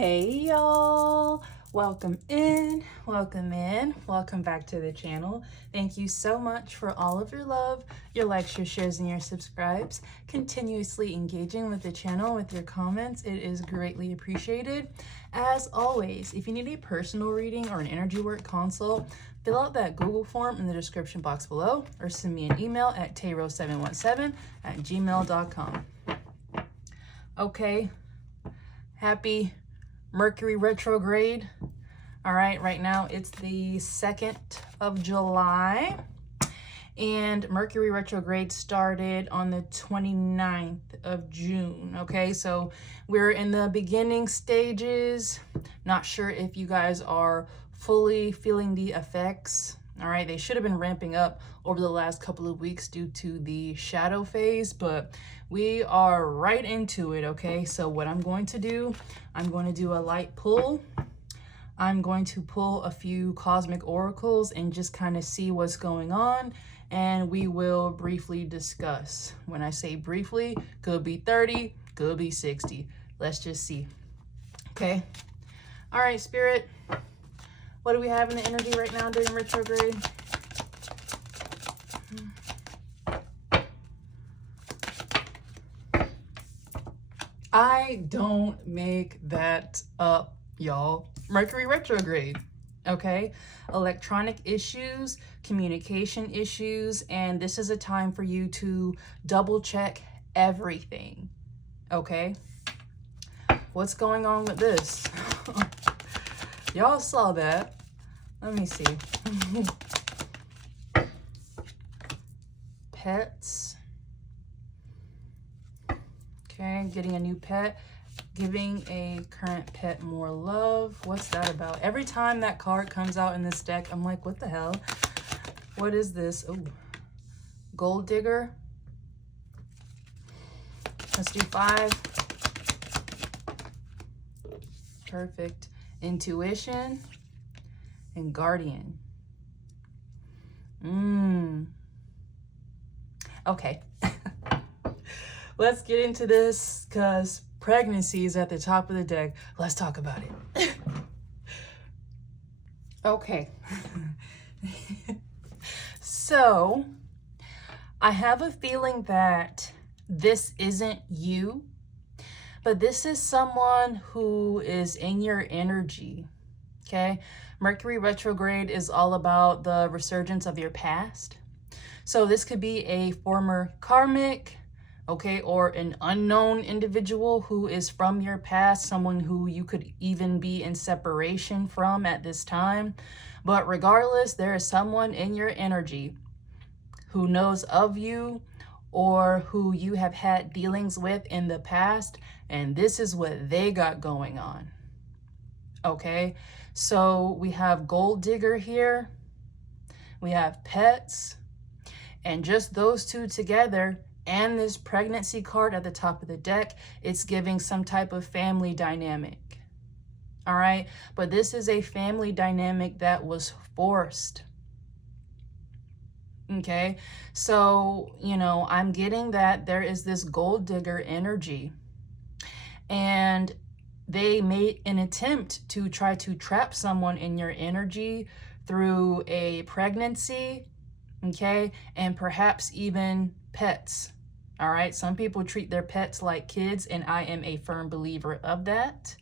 Hey y'all, welcome in, welcome back to the channel. Thank you so much for all of your love, your likes, your shares, and your subscribes. Continuously engaging with the channel with your comments, it is greatly appreciated. As always, if you need a personal reading or an energy work consult, fill out that Google form in the description box below or send me an email at tayro717@gmail.com. Okay, happy Mercury retrograde. All right, right now it's the 2nd of July and Mercury retrograde started on the 29th of June. Okay, so we're in the beginning stages. Not sure if you guys are fully feeling the effects. All right, they should have been ramping up over the last couple of weeks due to the shadow phase, but we are right into it. Okay, so what I'm going to do a light pull. I'm going to pull a few cosmic oracles and just kind of see what's going on, and we will briefly discuss. When I say briefly, could be 30, could be 60. Let's just see. Okay. All right, Spirit. What do we have in the energy right now during retrograde? I don't make that up, y'all. Mercury retrograde, okay? Electronic issues, communication issues, and this is a time for you to double check everything, okay? What's going on with this? Y'all saw that. Let me see. Pets. Okay, getting a new pet. Giving a current pet more love. What's that about? Every time that card comes out in this deck, I'm like, what the hell? What is this? Oh, gold digger. Let's do 5. Perfect. Intuition and guardian. Okay. Let's get into this because pregnancy is at the top of the deck. Let's talk about it. Okay. So I have a feeling that this isn't you, but this is someone who is in your energy. Okay. Mercury retrograde is all about the resurgence of your past. So this could be a former karmic, okay, or an unknown individual who is from your past, someone who you could even be in separation from at this time. But regardless, there is someone in your energy who knows of you or who you have had dealings with in the past, and this is what they got going on. Okay, so we have gold digger here, we have pets, and just those two together and this pregnancy card at the top of the deck, it's giving some type of family dynamic. All right, but this is a family dynamic that was forced. Okay, so, you know, I'm getting that there is this gold digger energy, and they made an attempt to try to trap someone in your energy through a pregnancy, okay, and perhaps even pets. All right, some people treat their pets like kids, and I am a firm believer of that,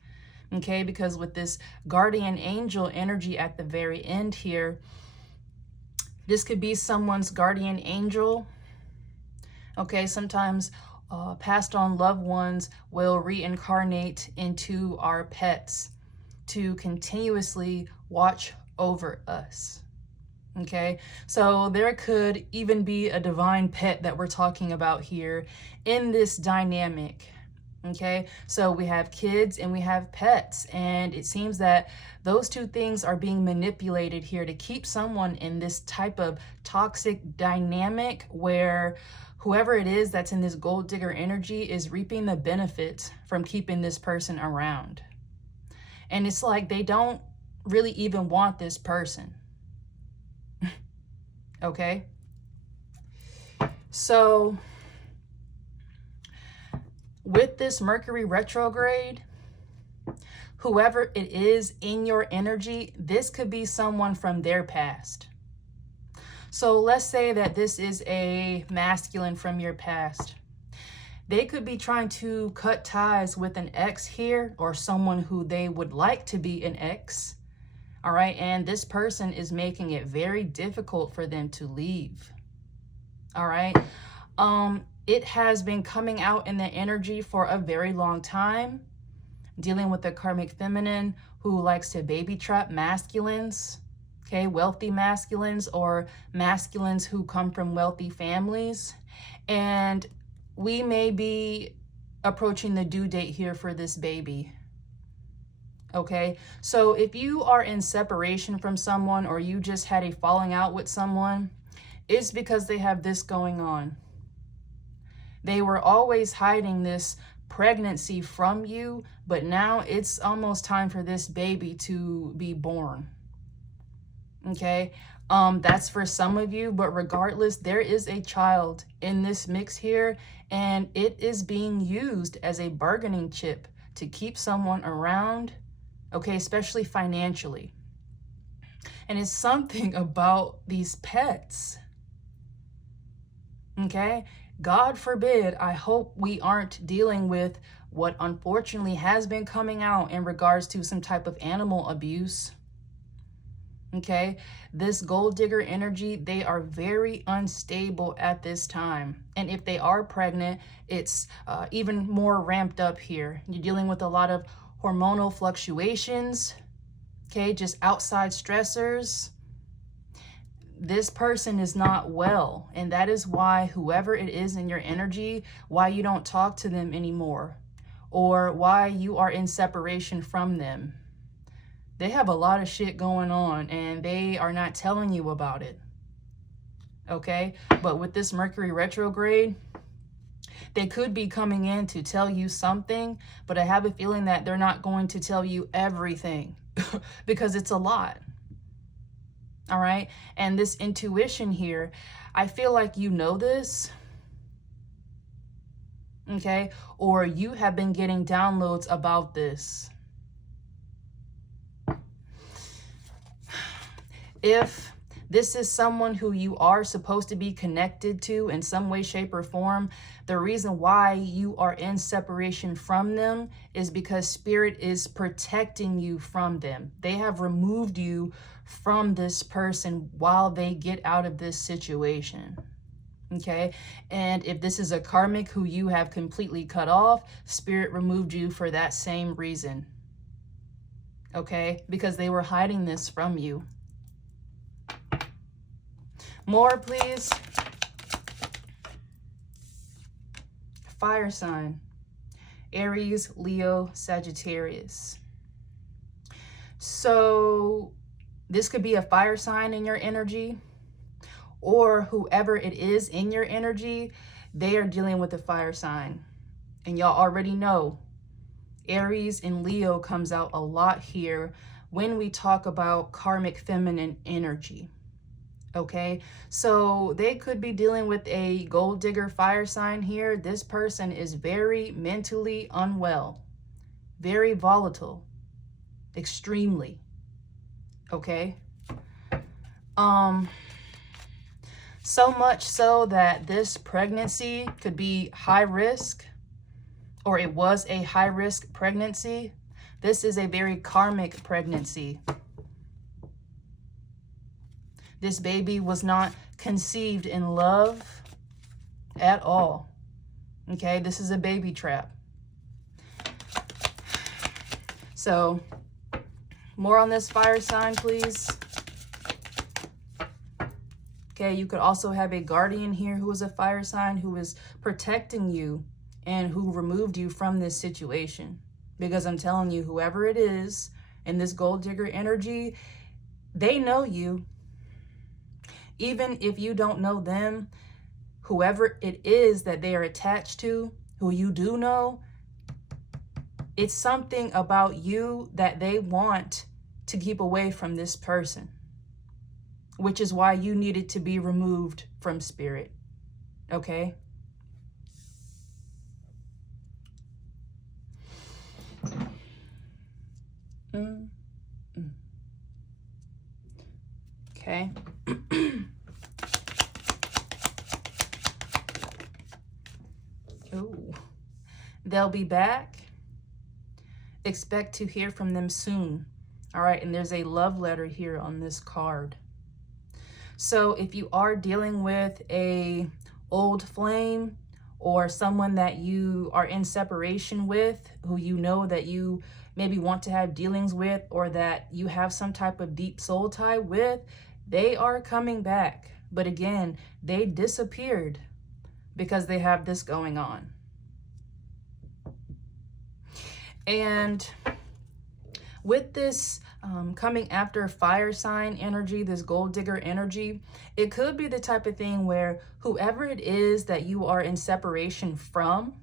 okay, because with this guardian angel energy at the very end here, this could be someone's guardian angel. Okay, sometimes passed on loved ones will reincarnate into our pets to continuously watch over us. Okay, so there could even be a divine pet that we're talking about here in this dynamic. Okay, so we have kids and we have pets, and it seems that those two things are being manipulated here to keep someone in this type of toxic dynamic where whoever it is that's in this gold digger energy is reaping the benefits from keeping this person around. And it's like they don't really even want this person. Okay, so with this Mercury retrograde, whoever it is in your energy, this could be someone from their past. So let's say that this is a masculine from your past. They could be trying to cut ties with an ex here, or someone who they would like to be an ex. All right. And this person is making it very difficult for them to leave. All right. It has been coming out in the energy for a very long time, dealing with the karmic feminine who likes to baby trap masculines. Okay, wealthy masculines or masculines who come from wealthy families. And we may be approaching the due date here for this baby. Okay, so if you are in separation from someone, or you just had a falling out with someone, it's because they have this going on. They were always hiding this pregnancy from you, but now it's almost time for this baby to be born. Okay, that's for some of you, but regardless, there is a child in this mix here, and it is being used as a bargaining chip to keep someone around, okay, especially financially. And it's something about these pets, okay? God forbid, I hope we aren't dealing with what unfortunately has been coming out in regards to some type of animal abuse. Okay, this gold digger energy, they are very unstable at this time. And if they are pregnant, it's even more ramped up here. You're dealing with a lot of hormonal fluctuations, okay, just outside stressors. This person is not well. And that is why whoever it is in your energy, why you don't talk to them anymore, or why you are in separation from them. They have a lot of shit going on and they are not telling you about it. Okay? But with this Mercury retrograde, they could be coming in to tell you something, but I have a feeling that they're not going to tell you everything because it's a lot. All right? And this intuition here, I feel like you know this. Okay? Or you have been getting downloads about this. If this is someone who you are supposed to be connected to in some way, shape, or form, the reason why you are in separation from them is because Spirit is protecting you from them. They have removed you from this person while they get out of this situation. Okay? And if this is a karmic who you have completely cut off, Spirit removed you for that same reason. Okay? Because they were hiding this from you. More, please. Fire sign. Aries, Leo, Sagittarius. So this could be a fire sign in your energy, or whoever it is in your energy, they are dealing with a fire sign. And y'all already know Aries and Leo comes out a lot here when we talk about karmic feminine energy. Okay, so they could be dealing with a gold digger fire sign here. This person is very mentally unwell, very volatile, extremely. Okay. So much so that this pregnancy could be high risk, or it was a high risk pregnancy. This is a very karmic pregnancy. This baby was not conceived in love at all. Okay, this is a baby trap. So, more on this fire sign, please. Okay, you could also have a guardian here who is a fire sign, who is protecting you and who removed you from this situation. Because I'm telling you, whoever it is in this gold digger energy, they know you. Even if you don't know them, whoever it is that they are attached to, who you do know, it's something about you that they want to keep away from this person, which is why you needed to be removed from Spirit. Okay? Okay. Ooh. They'll be back. Expect to hear from them soon. All right, and there's a love letter here on this card. So if you are dealing with a old flame or someone that you are in separation with, who you know that you maybe want to have dealings with, or that you have some type of deep soul tie with, they are coming back. But again, they disappeared because they have this going on. And with this coming after fire sign energy, this gold digger energy, it could be the type of thing where whoever it is that you are in separation from,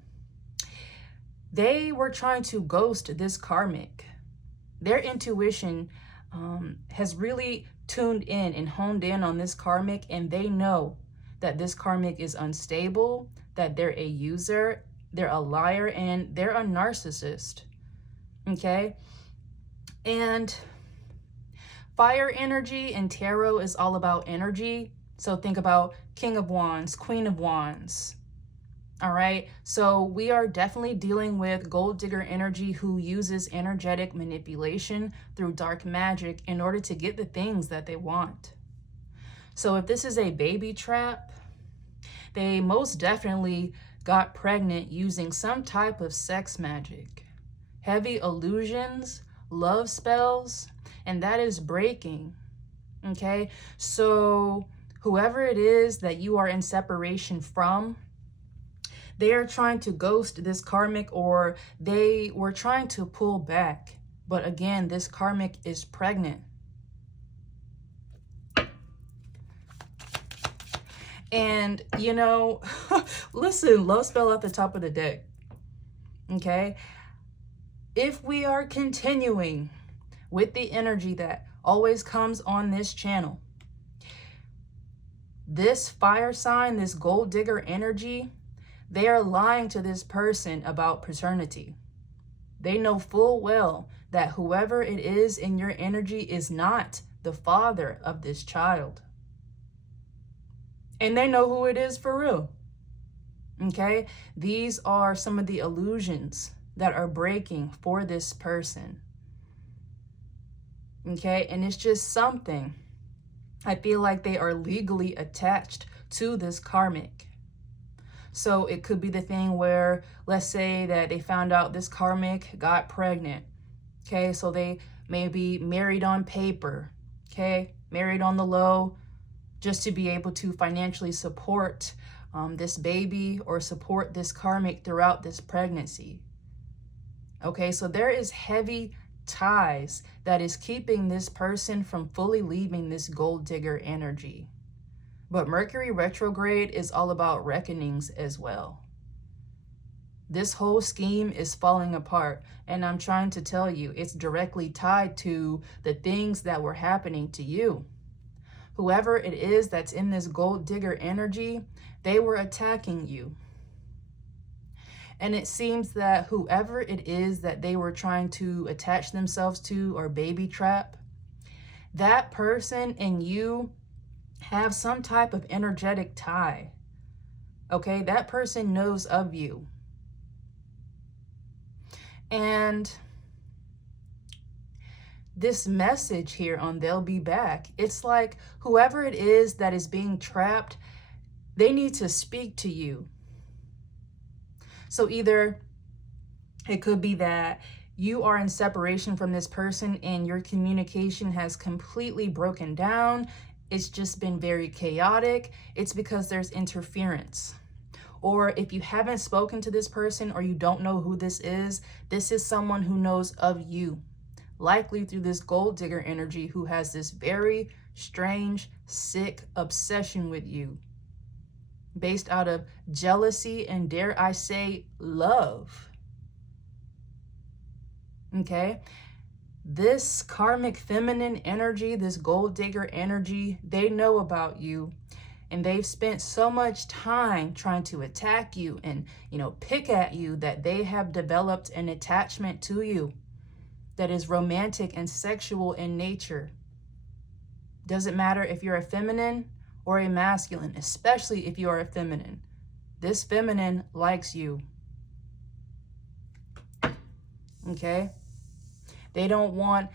they were trying to ghost this karmic. Their intuition has really tuned in and honed in on this karmic, and they know that this karmic is unstable, that they're a user, they're a liar, and they're a narcissist. Okay? And fire energy in tarot is all about energy. So think about King of Wands, Queen of Wands. All right. So we are definitely dealing with gold digger energy who uses energetic manipulation through dark magic in order to get the things that they want. So if this is a baby trap, they most definitely got pregnant using some type of sex magic, heavy illusions, love spells, and that is breaking. Okay, so whoever it is that you are in separation from, they are trying to ghost this karmic, or they were trying to pull back. But again, this karmic is pregnant. And, you know, listen, love spell at the top of the deck. Okay, if we are continuing with the energy that always comes on this channel, this fire sign, this gold digger energy, they are lying to this person about paternity. They know full well that whoever it is in your energy is not the father of this child. And they know who it is for real. Okay? These are some of the illusions that are breaking for this person. Okay? And it's just something. I feel like they are legally attached to this karmic. So it could be the thing where, let's say that they found out this karmic got pregnant. Okay? So they may be married on paper. Okay? Married on the low, just to be able to financially support this baby or support this karmic throughout this pregnancy. Okay, so there is heavy ties that is keeping this person from fully leaving this gold digger energy. But Mercury retrograde is all about reckonings as well. This whole scheme is falling apart, and I'm trying to tell you, it's directly tied to the things that were happening to you. Whoever it is that's in this gold digger energy, they were attacking you. And it seems that whoever it is that they were trying to attach themselves to or baby trap, that person and you have some type of energetic tie. Okay, that person knows of you. And this message here on They'll Be Back, it's like whoever it is that is being trapped, they need to speak to you. So either it could be that you are in separation from this person and your communication has completely broken down. It's just been very chaotic. It's because there's interference. Or if you haven't spoken to this person or you don't know who this is someone who knows of you. Likely through this gold digger energy who has this very strange, sick obsession with you. Based out of jealousy and, dare I say, love. Okay? This karmic feminine energy, this gold digger energy, they know about you. And they've spent so much time trying to attack you and, pick at you that they have developed an attachment to you that is romantic and sexual in nature. Doesn't matter if you're a feminine or a masculine, especially if you are a feminine. This feminine likes you. Okay? They don't want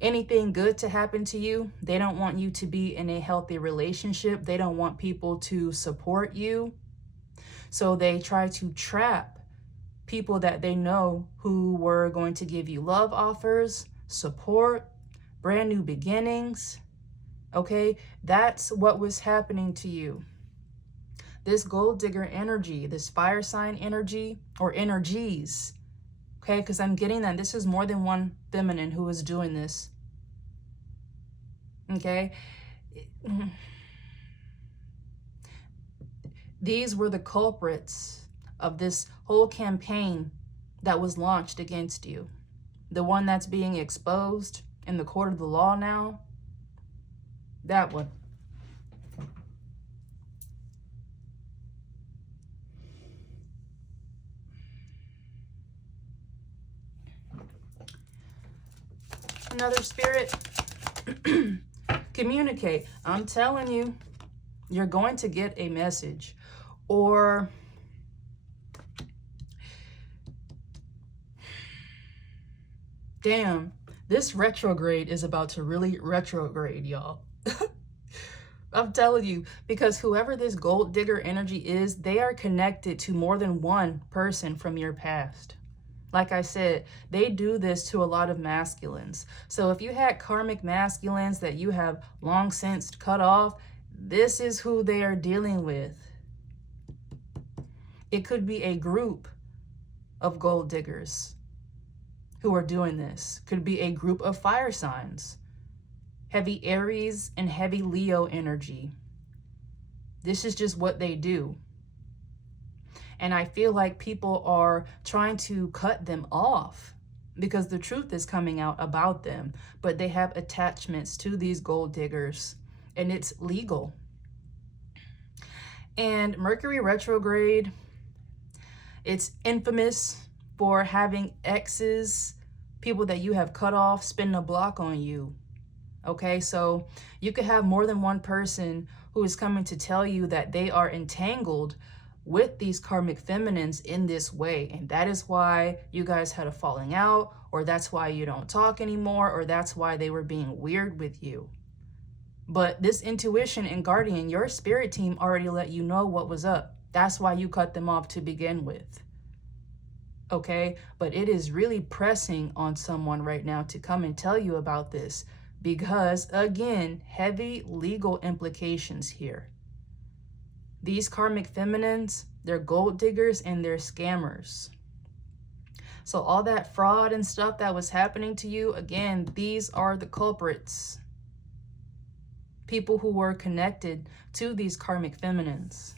anything good to happen to you. They don't want you to be in a healthy relationship. They don't want people to support you. So they try to trap people that they know who were going to give you love offers, support, brand new beginnings. Okay, that's what was happening to you. This gold digger energy, this fire sign energy or energies. Okay, because I'm getting that this is more than one feminine who is doing this. Okay. These were the culprits of this whole campaign that was launched against you. The one that's being exposed in the court of the law now. That one. Another spirit. Communicate. I'm telling you, you're going to get a message. Or damn, this retrograde is about to really retrograde, y'all. I'm telling you, because whoever this gold digger energy is, they are connected to more than one person from your past. Like I said, they do this to a lot of masculines. So if you had karmic masculines that you have long since cut off, this is who they are dealing with. It could be a group of gold diggers who are doing this. Could be a group of fire signs. Heavy Aries and heavy Leo energy. This is just what they do. And I feel like people are trying to cut them off because the truth is coming out about them. But they have attachments to these gold diggers, and it's legal. And Mercury retrograde, it's infamous for having exes, people that you have cut off, spinning a block on you. Okay, so you could have more than one person who is coming to tell you that they are entangled with these karmic feminines in this way. And that is why you guys had a falling out, or that's why you don't talk anymore, or that's why they were being weird with you. But this intuition and guardian, your spirit team already let you know what was up. That's why you cut them off to begin with. Okay, but it is really pressing on someone right now to come and tell you about this because, again, heavy legal implications here. These karmic feminines, they're gold diggers and they're scammers. So all that fraud and stuff that was happening to you, again, these are the culprits. People who were connected to these karmic feminines.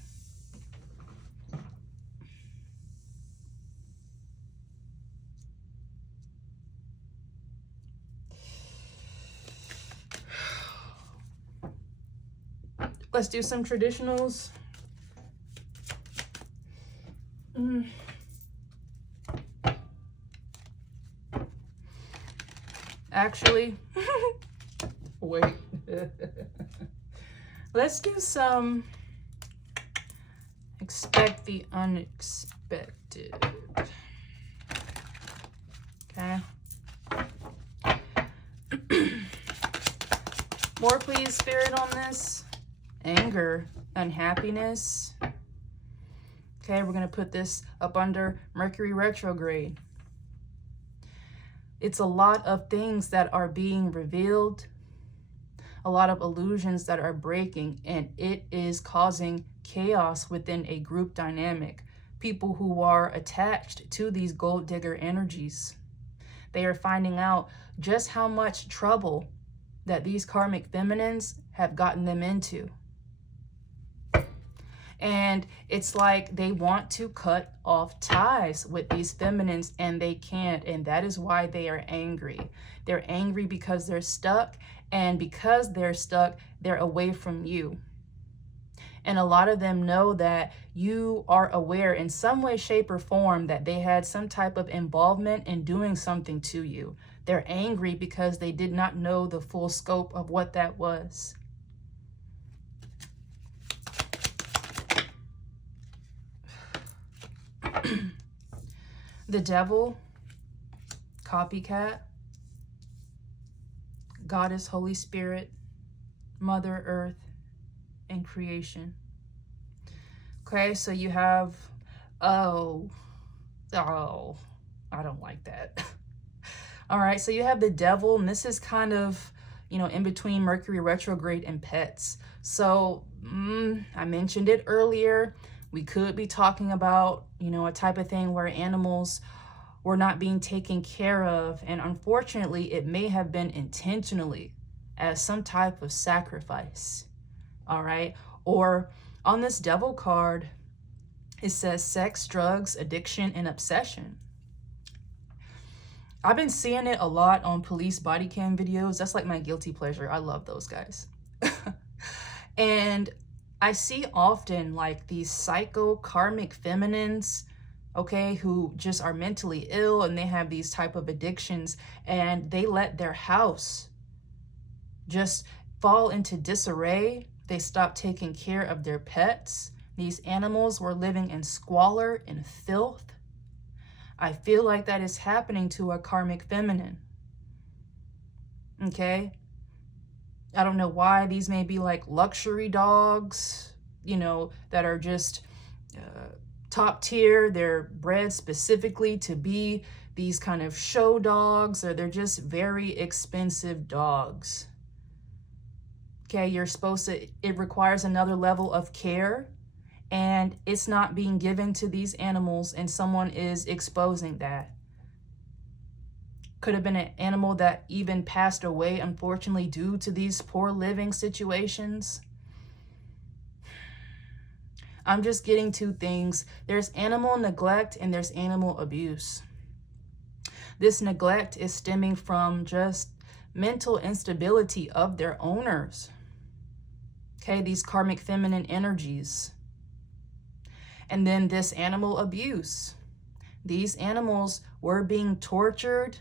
Let's do some traditionals. Actually, wait. Let's do some expect the unexpected. Okay. More please, Spirit, on this. Anger, unhappiness. Okay, we're going to put this up under Mercury retrograde. It's a lot of things that are being revealed, a lot of illusions that are breaking, and it is causing chaos within a group dynamic. People who are attached to these gold digger energies, they are finding out just how much trouble that these karmic feminines have gotten them into. And it's like they want to cut off ties with these feminines and they can't. And that is why they are angry. They're angry because they're stuck. And because they're stuck, they're away from you. And a lot of them know that you are aware in some way, shape, or form that they had some type of involvement in doing something to you. They're angry because they did not know the full scope of what that was. The devil, copycat, Goddess, Holy Spirit, Mother Earth, and creation. Okay, so you have, oh, I don't like that. All right, so you have the devil, and this is kind of, you know, in between Mercury retrograde and pets. So I mentioned it earlier. We could be talking about, you know, a type of thing where animals were not being taken care of. And unfortunately, it may have been intentionally as some type of sacrifice. All right. Or on this devil card, it says sex, drugs, addiction, and obsession. I've been seeing it a lot on police body cam videos. That's like my guilty pleasure. I love those guys. And I see often like these psycho karmic feminines, okay, who just are mentally ill and they have these type of addictions, and they let their house just fall into disarray. They stop taking care of their pets. These animals were living in squalor and filth. I feel like that is happening to a karmic feminine. Okay? I don't know why. These may be like luxury dogs, you know, that are just top tier. They're bred specifically to be these kind of show dogs, or they're just very expensive dogs. Okay, you're supposed to, it requires another level of care, and it's not being given to these animals, and someone is exposing that. Could have been an animal that even passed away, unfortunately, due to these poor living situations. I'm just getting two things. There's animal neglect and there's animal abuse. This neglect is stemming from just mental instability of their owners. Okay, these karmic feminine energies. And then this animal abuse. These animals were being tortured,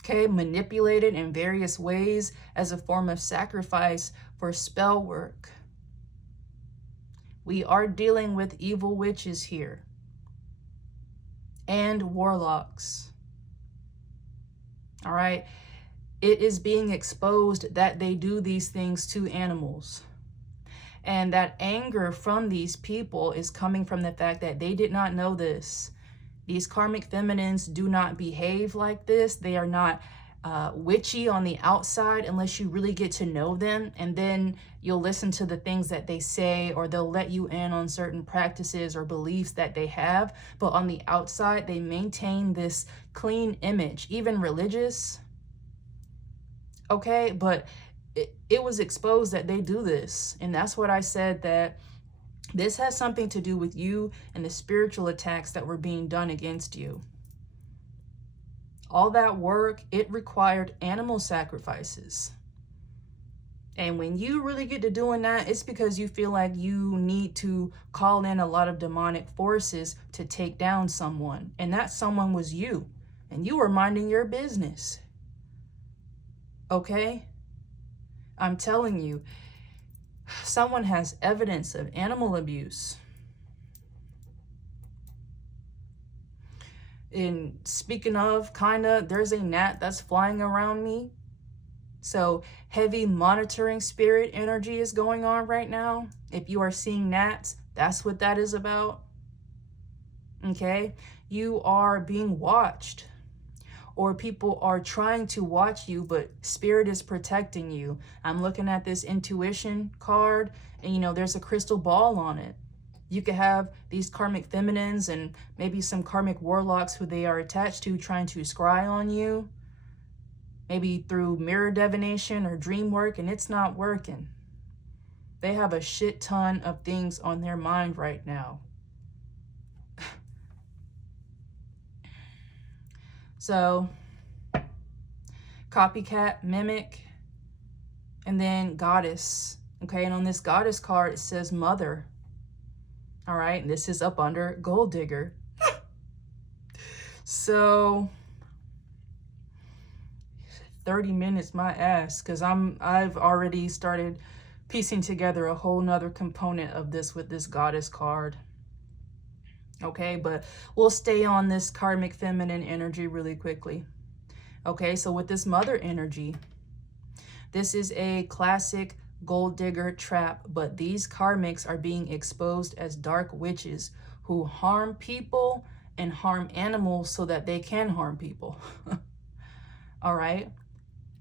okay, manipulated in various ways as a form of sacrifice for spell work. We are dealing with evil witches here and warlocks. All right. It is being exposed that they do these things to animals. And that anger from these people is coming from the fact that they did not know this. These karmic feminines do not behave like this. They are not witchy on the outside unless you really get to know them. And then you'll listen to the things that they say, or they'll let you in on certain practices or beliefs that they have. But on the outside, they maintain this clean image, even religious. Okay, but it was exposed that they do this. And that's what I said, that this has something to do with you and the spiritual attacks that were being done against you. All that work, it required animal sacrifices. And when you really get to doing that, it's because you feel like you need to call in a lot of demonic forces to take down someone. And that someone was you. And you were minding your business. Okay? I'm telling you, someone has evidence of animal abuse. And speaking of, there's a gnat that's flying around me. So heavy monitoring spirit energy is going on right now. If you are seeing gnats, that's what that is about. Okay? You are being watched. Or people are trying to watch you, but spirit is protecting you. I'm looking at this intuition card, and you know, there's a crystal ball on it. You could have these karmic feminines and maybe some karmic warlocks who they are attached to trying to scry on you. Maybe through mirror divination or dream work, and it's not working. They have a shit ton of things on their mind right now. So, copycat, mimic, and then goddess. Okay, and on this goddess card, it says mother. All right, and this is up under gold digger. So, 30 minutes, my ass, because I've already started piecing together a whole nother component of this with this goddess card. Okay, but we'll stay on this karmic feminine energy really quickly. Okay, so with this mother energy, this is a classic gold digger trap, but these karmics are being exposed as dark witches who harm people and harm animals so that they can harm people. All right,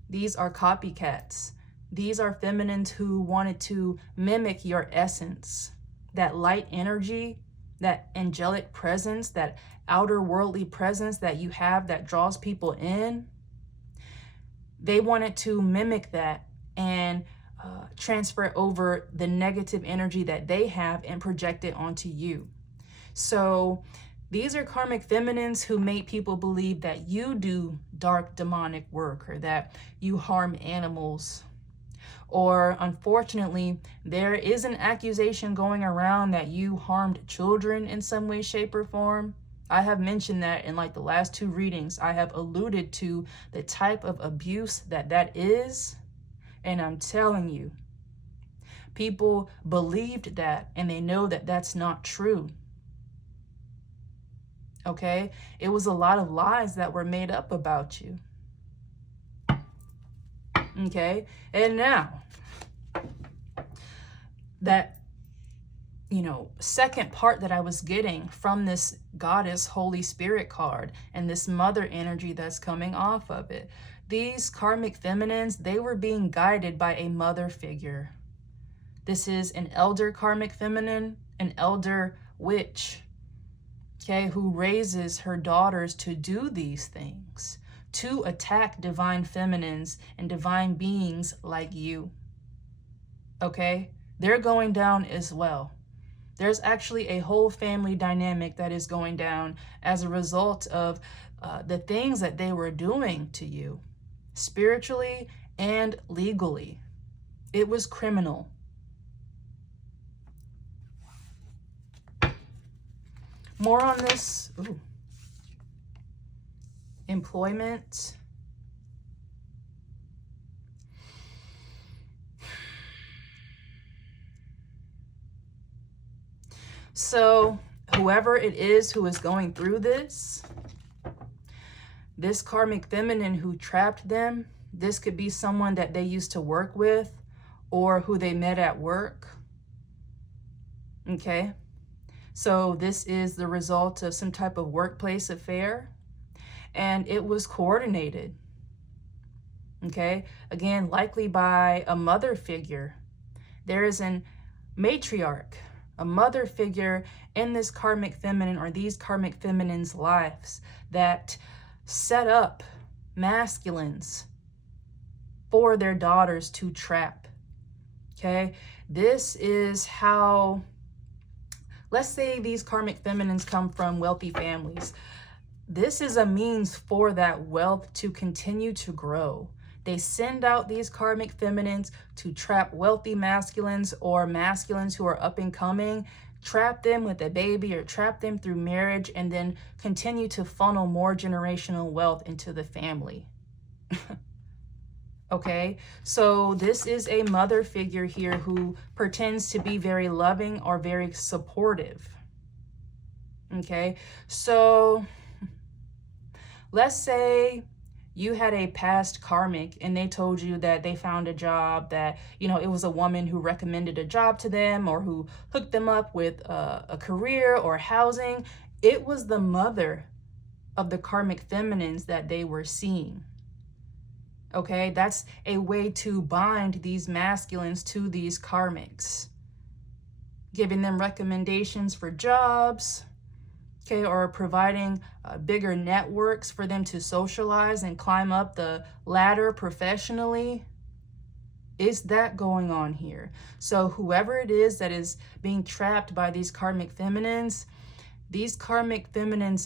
these are copycats. These are feminines who wanted to mimic your essence, that light energy, that angelic presence, that outer worldly presence that you have that draws people in. They wanted to mimic that and transfer over the negative energy that they have and project it onto you. So these are karmic feminines who made people believe that you do dark demonic work or that you harm animals. Or unfortunately, there is an accusation going around that you harmed children in some way, shape, or form. I have mentioned that in like the last 2 readings. I have alluded to the type of abuse that is. And I'm telling you, people believed that and they know that that's not true. Okay? It was a lot of lies that were made up about you. Okay? And now, that, second part that I was getting from this goddess Holy Spirit card and this mother energy that's coming off of it, these karmic feminines, they were being guided by a mother figure. This is an elder karmic feminine, an elder witch, okay, who raises her daughters to do these things, to attack divine feminines and divine beings like you. Okay? They're going down as well. There's actually a whole family dynamic that is going down as a result of the things that they were doing to you, spiritually and legally. It was criminal. More on this. Ooh. Employment. So whoever it is who is going through this karmic feminine who trapped them, this could be someone that they used to work with or who they met at work. Okay? So this is the result of some type of workplace affair, and it was coordinated. Okay? Again, likely by a mother figure. There is an matriarch, a mother figure in this karmic feminine or these karmic feminines' lives that set up masculines for their daughters to trap. Okay? This is how, let's say these karmic feminines come from wealthy families. This is a means for that wealth to continue to grow. They send out these karmic feminines to trap wealthy masculines or masculines who are up and coming, trap them with a baby or trap them through marriage, and then continue to funnel more generational wealth into the family. Okay, so this is a mother figure here who pretends to be very loving or very supportive. Okay, so let's say you had a past karmic and they told you that they found a job that, it was a woman who recommended a job to them or who hooked them up with a career or housing. It was the mother of the karmic feminines that they were seeing. Okay, that's a way to bind these masculines to these karmics, giving them recommendations for jobs, okay, or providing bigger networks for them to socialize and climb up the ladder professionally. Is that going on here? So whoever it is that is being trapped by these karmic feminines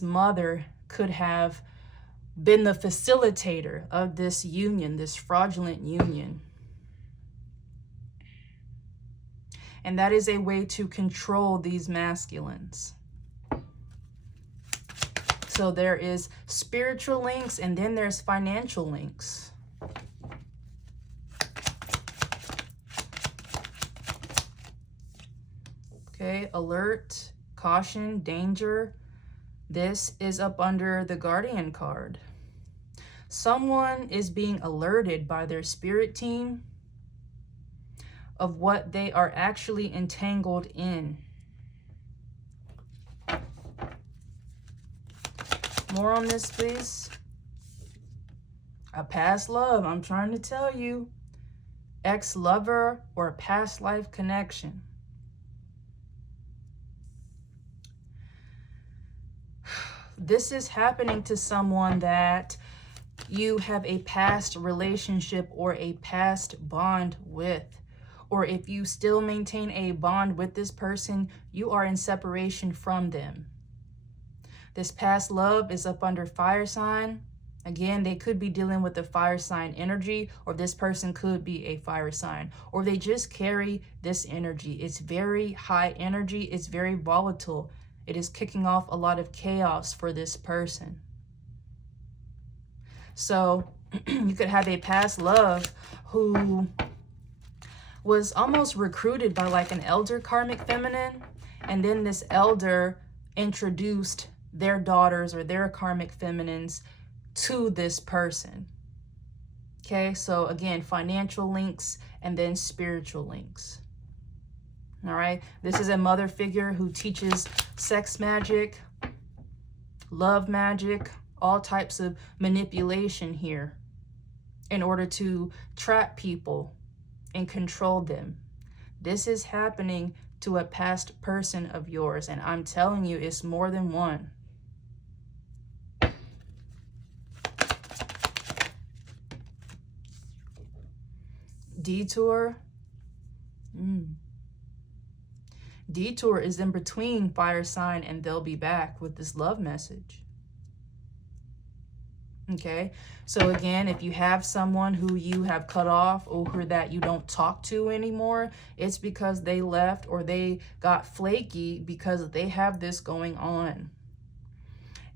mother could have been the facilitator of this union, this fraudulent union. And that is a way to control these masculines. So there is spiritual links and then there's financial links. Okay, alert, caution, danger. This is up under the Guardian card. Someone is being alerted by their spirit team of what they are actually entangled in. More on this, please. A past love, I'm trying to tell you. Ex-lover or a past life connection. This is happening to someone that you have a past relationship or a past bond with. Or if you still maintain a bond with this person, you are in separation from them. This past love is up under fire sign. Again, they could be dealing with the fire sign energy, or this person could be a fire sign, or they just carry this energy. It's very high energy. It's very volatile. It is kicking off a lot of chaos for this person. So you could have a past love who was almost recruited by like an elder karmic feminine, and then this elder introduced their daughters or their karmic feminines to this person. Okay, so again, financial links and then spiritual links. All right, this is a mother figure who teaches sex magic, love magic, all types of manipulation here in order to trap people and control them. This is happening to a past person of yours, and I'm telling you, it's more than one. Detour. Detour is in between fire sign and they'll be back with this love message. Okay, so again, if you have someone who you have cut off or that you don't talk to anymore, it's because they left or they got flaky because they have this going on.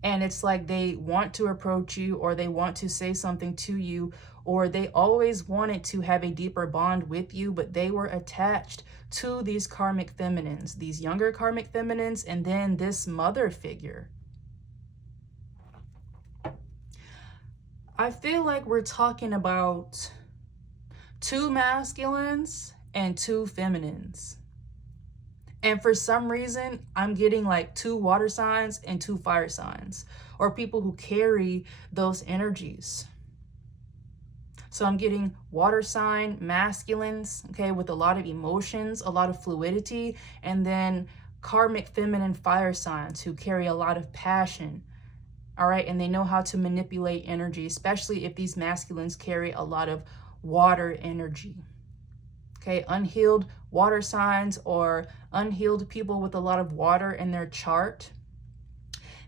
And it's like they want to approach you or they want to say something to you, or they always wanted to have a deeper bond with you, but they were attached to these karmic feminines, these younger karmic feminines, and then this mother figure. I feel like we're talking about 2 masculines and 2 feminines. And for some reason, I'm getting like 2 water signs and 2 fire signs, or people who carry those energies. So I'm getting water sign masculines, okay, with a lot of emotions, a lot of fluidity, and then karmic feminine fire signs who carry a lot of passion. All right, and they know how to manipulate energy, especially if these masculines carry a lot of water energy. Okay, unhealed water signs or unhealed people with a lot of water in their chart,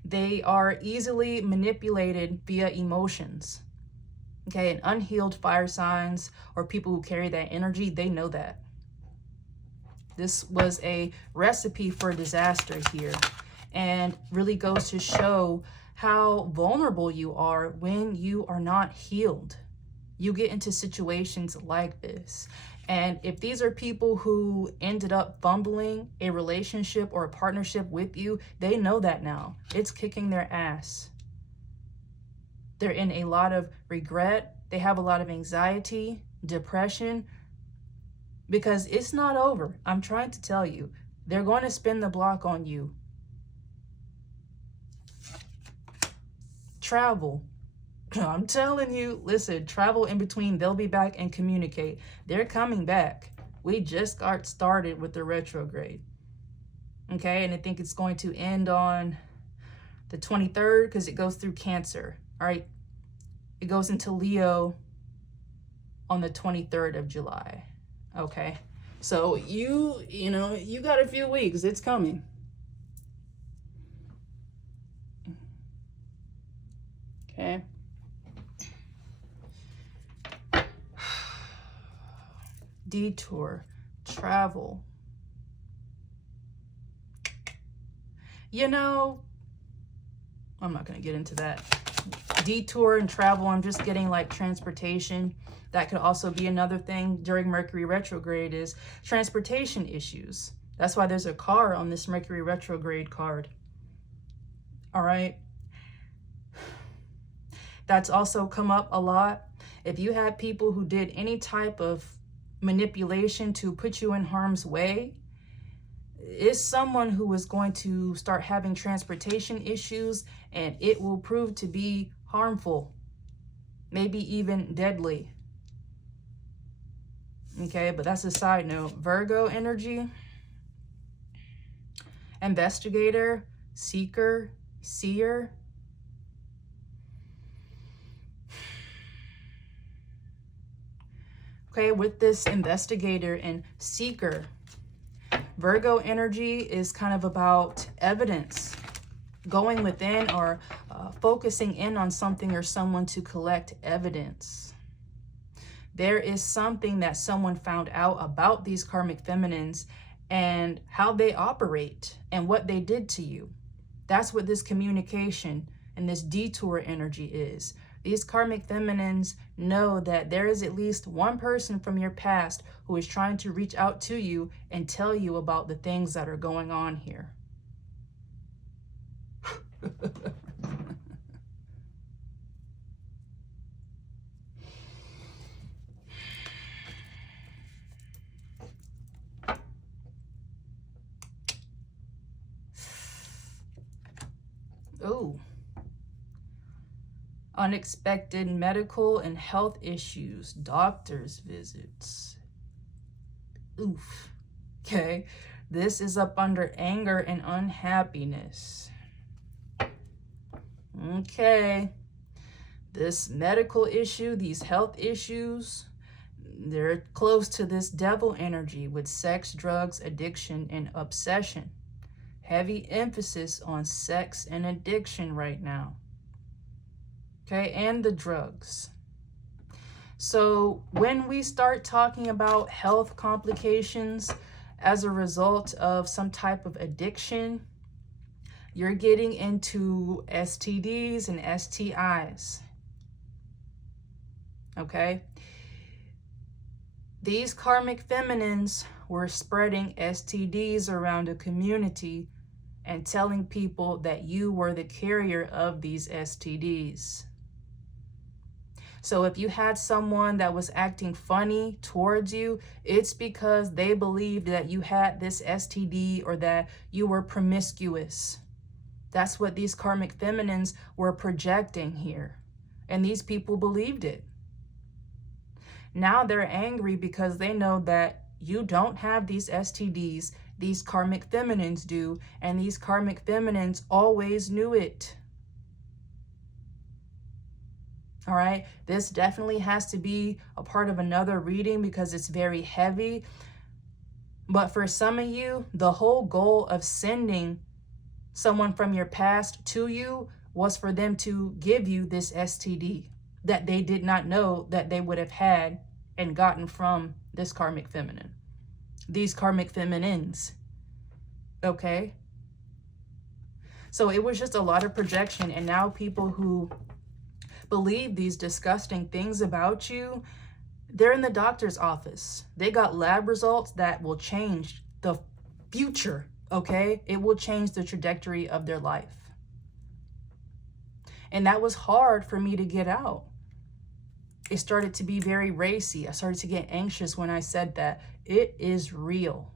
they are easily manipulated via emotions. Okay, and unhealed fire signs or people who carry that energy, they know that. This was a recipe for disaster here, and really goes to show how vulnerable you are when you are not healed. You get into situations like this. And if these are people who ended up fumbling a relationship or a partnership with you, they know that now. It's kicking their ass. They're in a lot of regret. They have a lot of anxiety, depression, because it's not over. I'm trying to tell you, they're going to spin the block on you. Travel. I'm telling you, listen, travel in between, they'll be back and communicate. They're coming back. We just got started with the retrograde. Okay, and I think it's going to end on the 23rd because it goes through Cancer. All right, it goes into Leo on the 23rd of July. Okay, so you got a few weeks. It's coming. Okay. Detour, travel. I'm not going to get into that. Detour and travel, I'm just getting like transportation. That could also be another thing during Mercury retrograde is transportation issues. That's why there's a car on this Mercury retrograde card. All right. That's also come up a lot. If you had people who did any type of manipulation to put you in harm's way, it's someone who is going to start having transportation issues, and it will prove to be harmful, maybe even deadly. Okay, but that's a side note. Virgo energy, investigator, seeker, seer. Okay, with this investigator and seeker, Virgo energy is kind of about evidence, going within or focusing in on something or someone to collect evidence. There is something that someone found out about these karmic feminines and how they operate and what they did to you. That's what this communication and this detour energy is. These karmic feminines know that there is at least one person from your past who is trying to reach out to you and tell you about the things that are going on here. Oh. Unexpected medical and health issues, doctor's visits. Oof. Okay. This is up under anger and unhappiness. Okay. This medical issue, these health issues, they're close to this devil energy with sex, drugs, addiction, and obsession. Heavy emphasis on sex and addiction right now. Okay, and the drugs. So when we start talking about health complications as a result of some type of addiction, you're getting into STDs and STIs. Okay? These karmic feminines were spreading STDs around a community and telling people that you were the carrier of these STDs. So if you had someone that was acting funny towards you, it's because they believed that you had this STD or that you were promiscuous. That's what these karmic feminines were projecting here. And these people believed it. Now they're angry because they know that you don't have these STDs. These karmic feminines do. And these karmic feminines always knew it. All right, this definitely has to be a part of another reading because it's very heavy. But for some of you, the whole goal of sending someone from your past to you was for them to give you this STD that they did not know that they would have had and gotten from this karmic feminine. These karmic feminines. Okay? So it was just a lot of projection, and now people who believe these disgusting things about you, they're in the doctor's office. They got lab results that will change the future, okay? It will change the trajectory of their life. And that was hard for me to get out. It started to be very racy. I started to get anxious when I said that. It is real.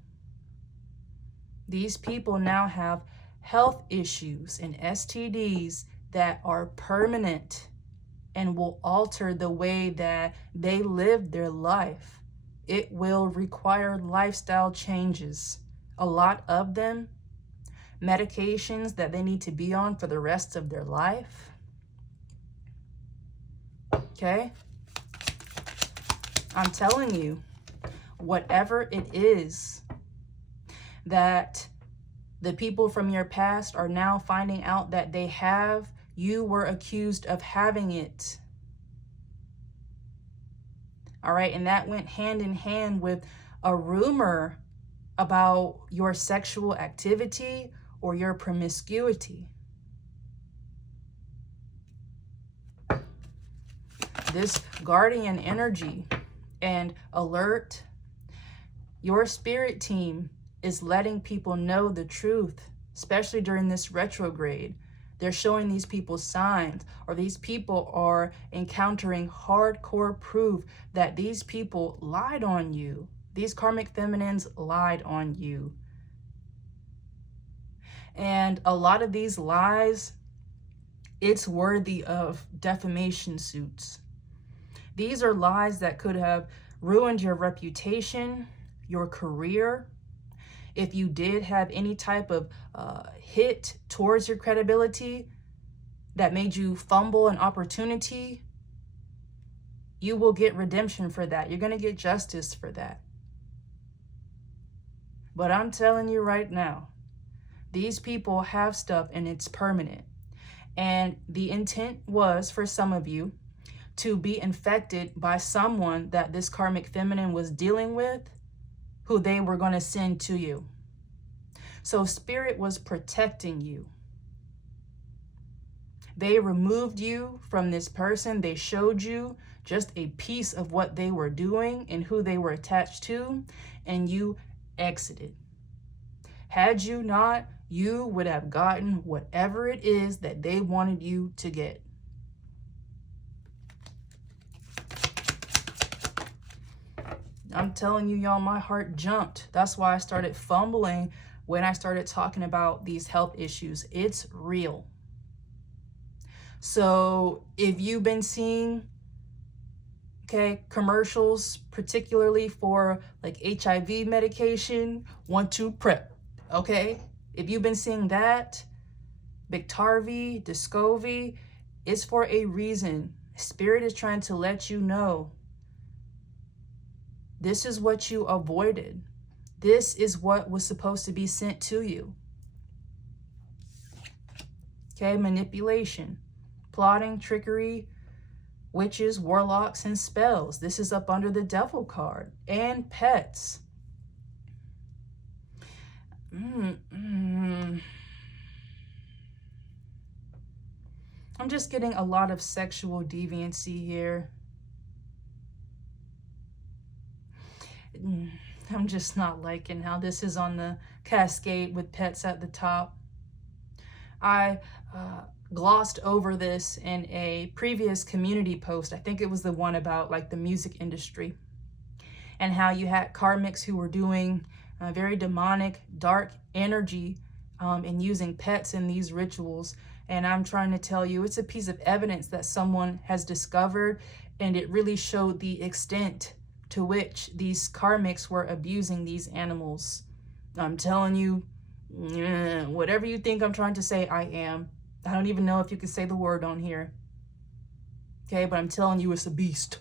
These people now have health issues and STDs that are permanent and will alter the way that they live their life. It will require lifestyle changes. A lot of them, medications that they need to be on for the rest of their life. Okay? I'm telling you, whatever it is that the people from your past are now finding out that they have, you were accused of having it. All right, and that went hand in hand with a rumor about your sexual activity or your promiscuity. This guardian energy and alert, your spirit team is letting people know the truth, especially during this retrograde. They're showing these people signs, or these people are encountering hardcore proof that these people lied on you. These karmic feminines lied on you. And a lot of these lies, it's worthy of defamation suits. These are lies that could have ruined your reputation, your career. If you did have any type of hit towards your credibility that made you fumble an opportunity, you will get redemption for that. You're going to get justice for that. But I'm telling you right now, these people have stuff and it's permanent. And the intent was for some of you to be infected by someone that this karmic feminine was dealing with, who they were going to send to you. So spirit was protecting you. They removed you from this person. They showed you just a piece of what they were doing and who they were attached to, and you exited. Had you not, you would have gotten whatever it is that they wanted you to get. I'm telling you, y'all, my heart jumped. That's why I started fumbling when I started talking about these health issues. It's real. So if you've been seeing, commercials, particularly for like HIV medication, want to prep, If you've been seeing that, Biktarvy, Descovy, it's for a reason. Spirit is trying to let you know this is what you avoided. This is what was supposed to be sent to you. Manipulation, plotting, trickery, witches, warlocks, and spells. This is up under the devil card. And pets. I'm just getting a lot of sexual deviancy here. I'm just not liking how this is on the cascade with pets at the top. I glossed over this in a previous community post. I think it was the one about like the music industry and how you had karmics who were doing very demonic, dark energy and using pets in these rituals. And I'm trying to tell you, it's a piece of evidence that someone has discovered, and it really showed the extent to which these karmics were abusing these animals. I'm telling you, whatever you think I'm trying to say, I am. I don't even know if you can say the word on here. But I'm telling you, it's a beast.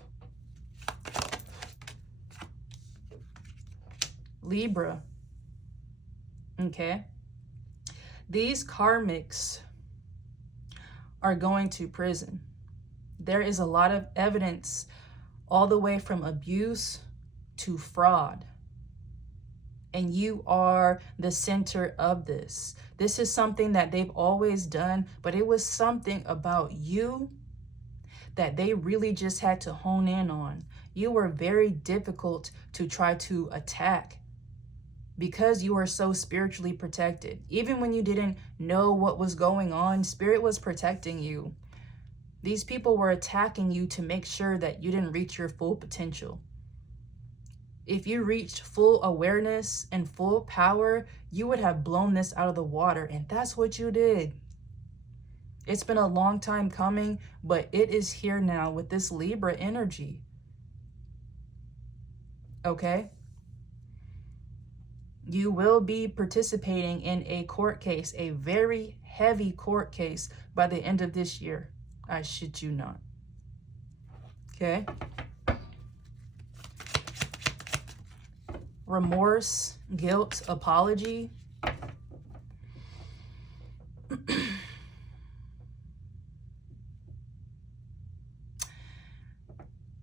Libra. These karmics are going to prison. There is a lot of evidence all the way from abuse to fraud. And you are the center of this. This is something that they've always done, but it was something about you that they really just had to hone in on. You were very difficult to try to attack because you are so spiritually protected. Even when you didn't know what was going on, Spirit was protecting you. These people were attacking you to make sure that you didn't reach your full potential. If you reached full awareness and full power, you would have blown this out of the water, and that's what you did. It's been a long time coming, but it is here now with this Libra energy. You will be participating in a court case, a very heavy court case by the end of this year. I shit you not. Remorse, guilt, apology.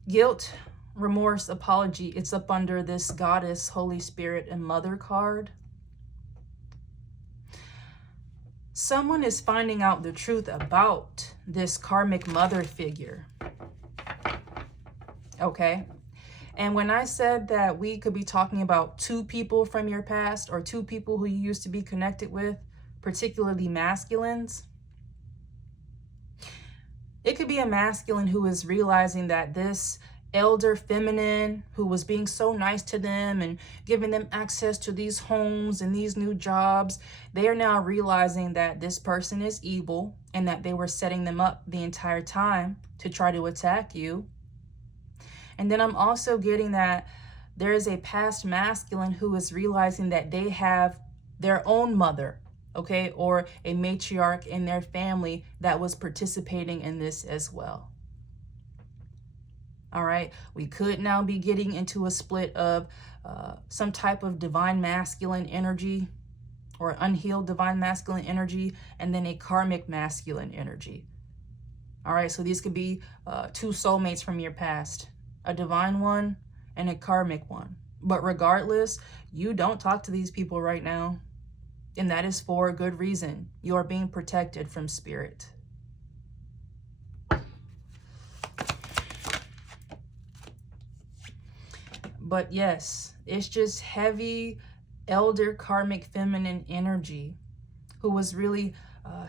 Guilt, remorse, apology. It's up under this Goddess, Holy Spirit, and Mother card. Someone is finding out the truth about this karmic mother figure. And when I said that we could be talking about two people from your past, or two people who you used to be connected with, particularly masculines, it could be a masculine who is realizing that this elder feminine who was being so nice to them and giving them access to these homes and these new jobs, they are now realizing that this person is evil and that they were setting them up the entire time to try to attack you. And then I'm also getting that there is a past masculine who is realizing that they have their own mother, okay, or a matriarch in their family that was participating in this as well. All right, we could now be getting into a split of some type of divine masculine energy or unhealed divine masculine energy, and then a karmic masculine energy. All right, so these could be two soulmates from your past, a divine one and a karmic one. But regardless, you don't talk to these people right now. And that is for a good reason. You are being protected from spirit. But yes, it's just heavy elder karmic feminine energy who was really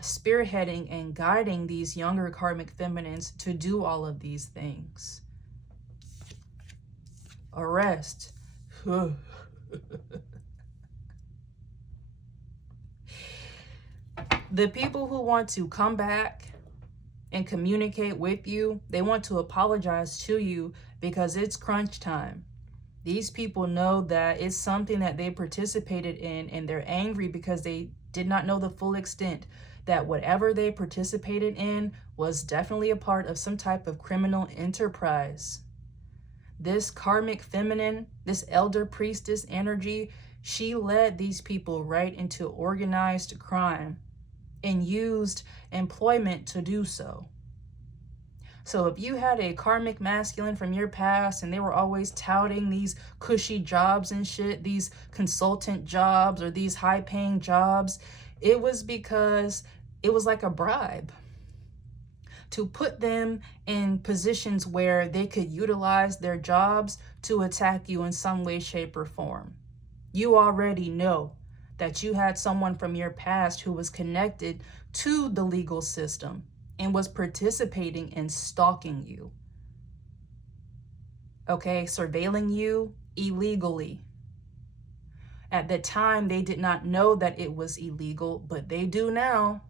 spearheading and guiding these younger karmic feminines to do all of these things. Arrest. The people who want to come back and communicate with you, they want to apologize to you because it's crunch time. These people know that it's something that they participated in, and they're angry because they did not know the full extent that whatever they participated in was definitely a part of some type of criminal enterprise. This karmic feminine, this elder priestess energy, she led these people right into organized crime and used employment to do so. So if you had a karmic masculine from your past and they were always touting these cushy jobs and shit, these consultant jobs or these high-paying jobs, it was because it was like a bribe to put them in positions where they could utilize their jobs to attack you in some way, shape, or form. You already know that you had someone from your past who was connected to the legal system and was participating in stalking you. Okay, surveilling you illegally. At the time, they did not know that it was illegal, but they do now.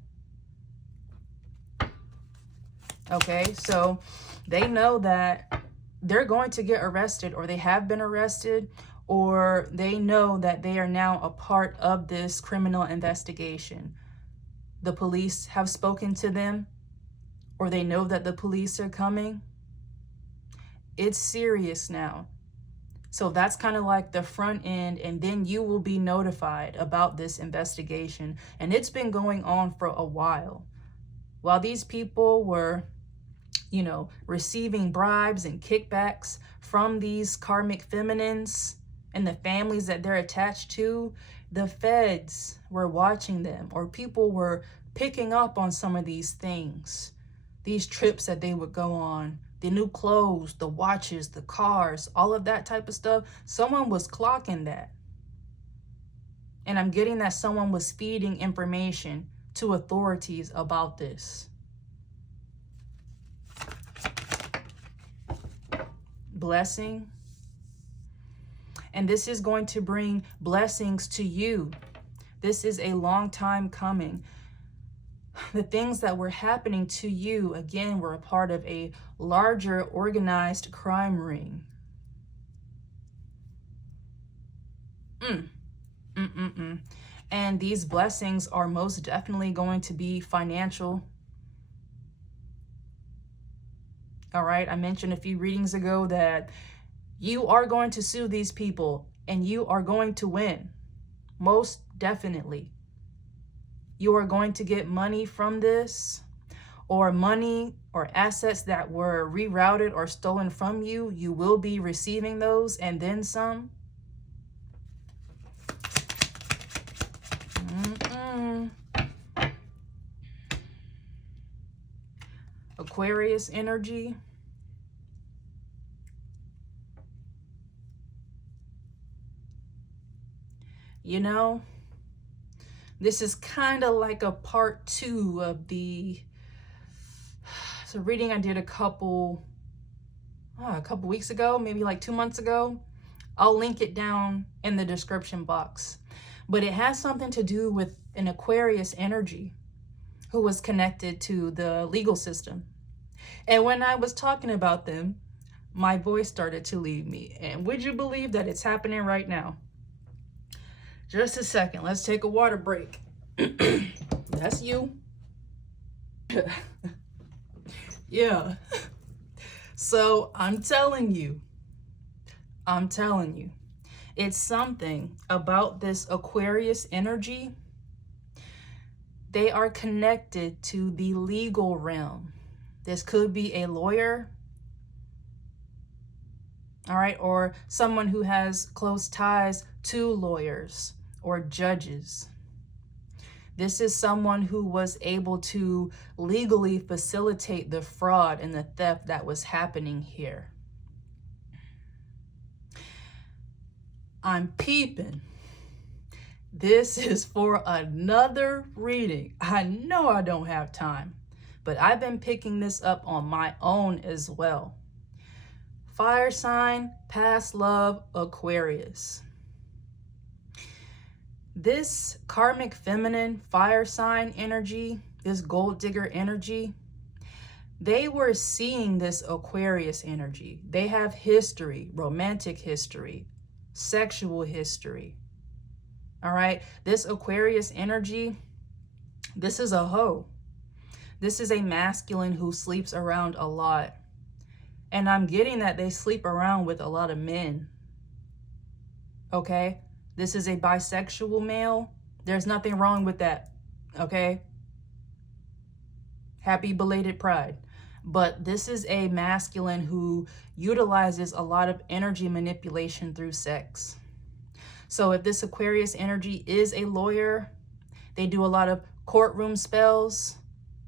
Okay, so they know that they're going to get arrested, or they have been arrested, or they know that they are now a part of this criminal investigation. The police have spoken to them, or they know that the police are coming. It's serious now. So that's kind of like the front end, and then you will be notified about this investigation. And it's been going on for a while. While these people were, you know, receiving bribes and kickbacks from these karmic feminines and the families that they're attached to, the feds were watching them, or people were picking up on some of these things, these trips that they would go on, the new clothes, the watches, the cars, all of that type of stuff. Someone was clocking that. And I'm getting that someone was feeding information to authorities about this. Blessing. And this is going to bring blessings to you. This is a long time coming. The things that were happening to you, again, were a part of a larger organized crime ring. And these blessings are most definitely going to be financial. All right, I mentioned a few readings ago that you are going to sue these people and you are going to win. Most definitely. You are going to get money from this, or money or assets that were rerouted or stolen from you. You will be receiving those and then some. Aquarius energy. you know, this is kind of like a part 2 of the reading I did a couple weeks ago, maybe like 2 months ago. I'll link it down in the description box. But it has something to do with an Aquarius energy who was connected to the legal system. And when I was talking about them, my voice started to leave me. And would you believe that it's happening right now? Just a second. Let's take a water break. That's you. Yeah. So I'm telling you, it's something about this Aquarius energy. They are connected to the legal realm. This could be a lawyer, all right, or someone who has close ties to lawyers or judges. This is someone who was able to legally facilitate the fraud and the theft that was happening here. I'm peeping. This is for another reading. I know I don't have time, but I've been picking this up on my own as well. Fire sign, past love, Aquarius. This karmic feminine fire sign energy, this gold digger energy, they were seeing this Aquarius energy. They have history, romantic history, sexual history. All right, this Aquarius energy, this is a hoe. This is a masculine who sleeps around a lot. And I'm getting that they sleep around with a lot of men. Okay? This is a bisexual male. There's nothing wrong with that. Okay? Happy belated Pride. But this is a masculine who utilizes a lot of energy manipulation through sex. So if this Aquarius energy is a lawyer, they do a lot of courtroom spells,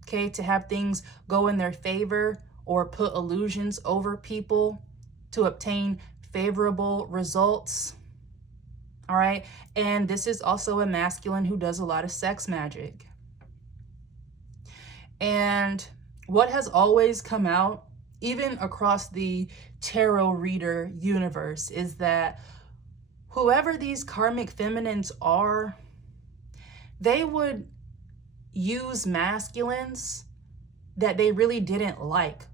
okay, to have things go in their favor or put illusions over people to obtain favorable results. All right. And this is also a masculine who does a lot of sex magic. And what has always come out, even across the tarot reader universe, is that whoever these karmic feminines are, they would use masculines that they really didn't like,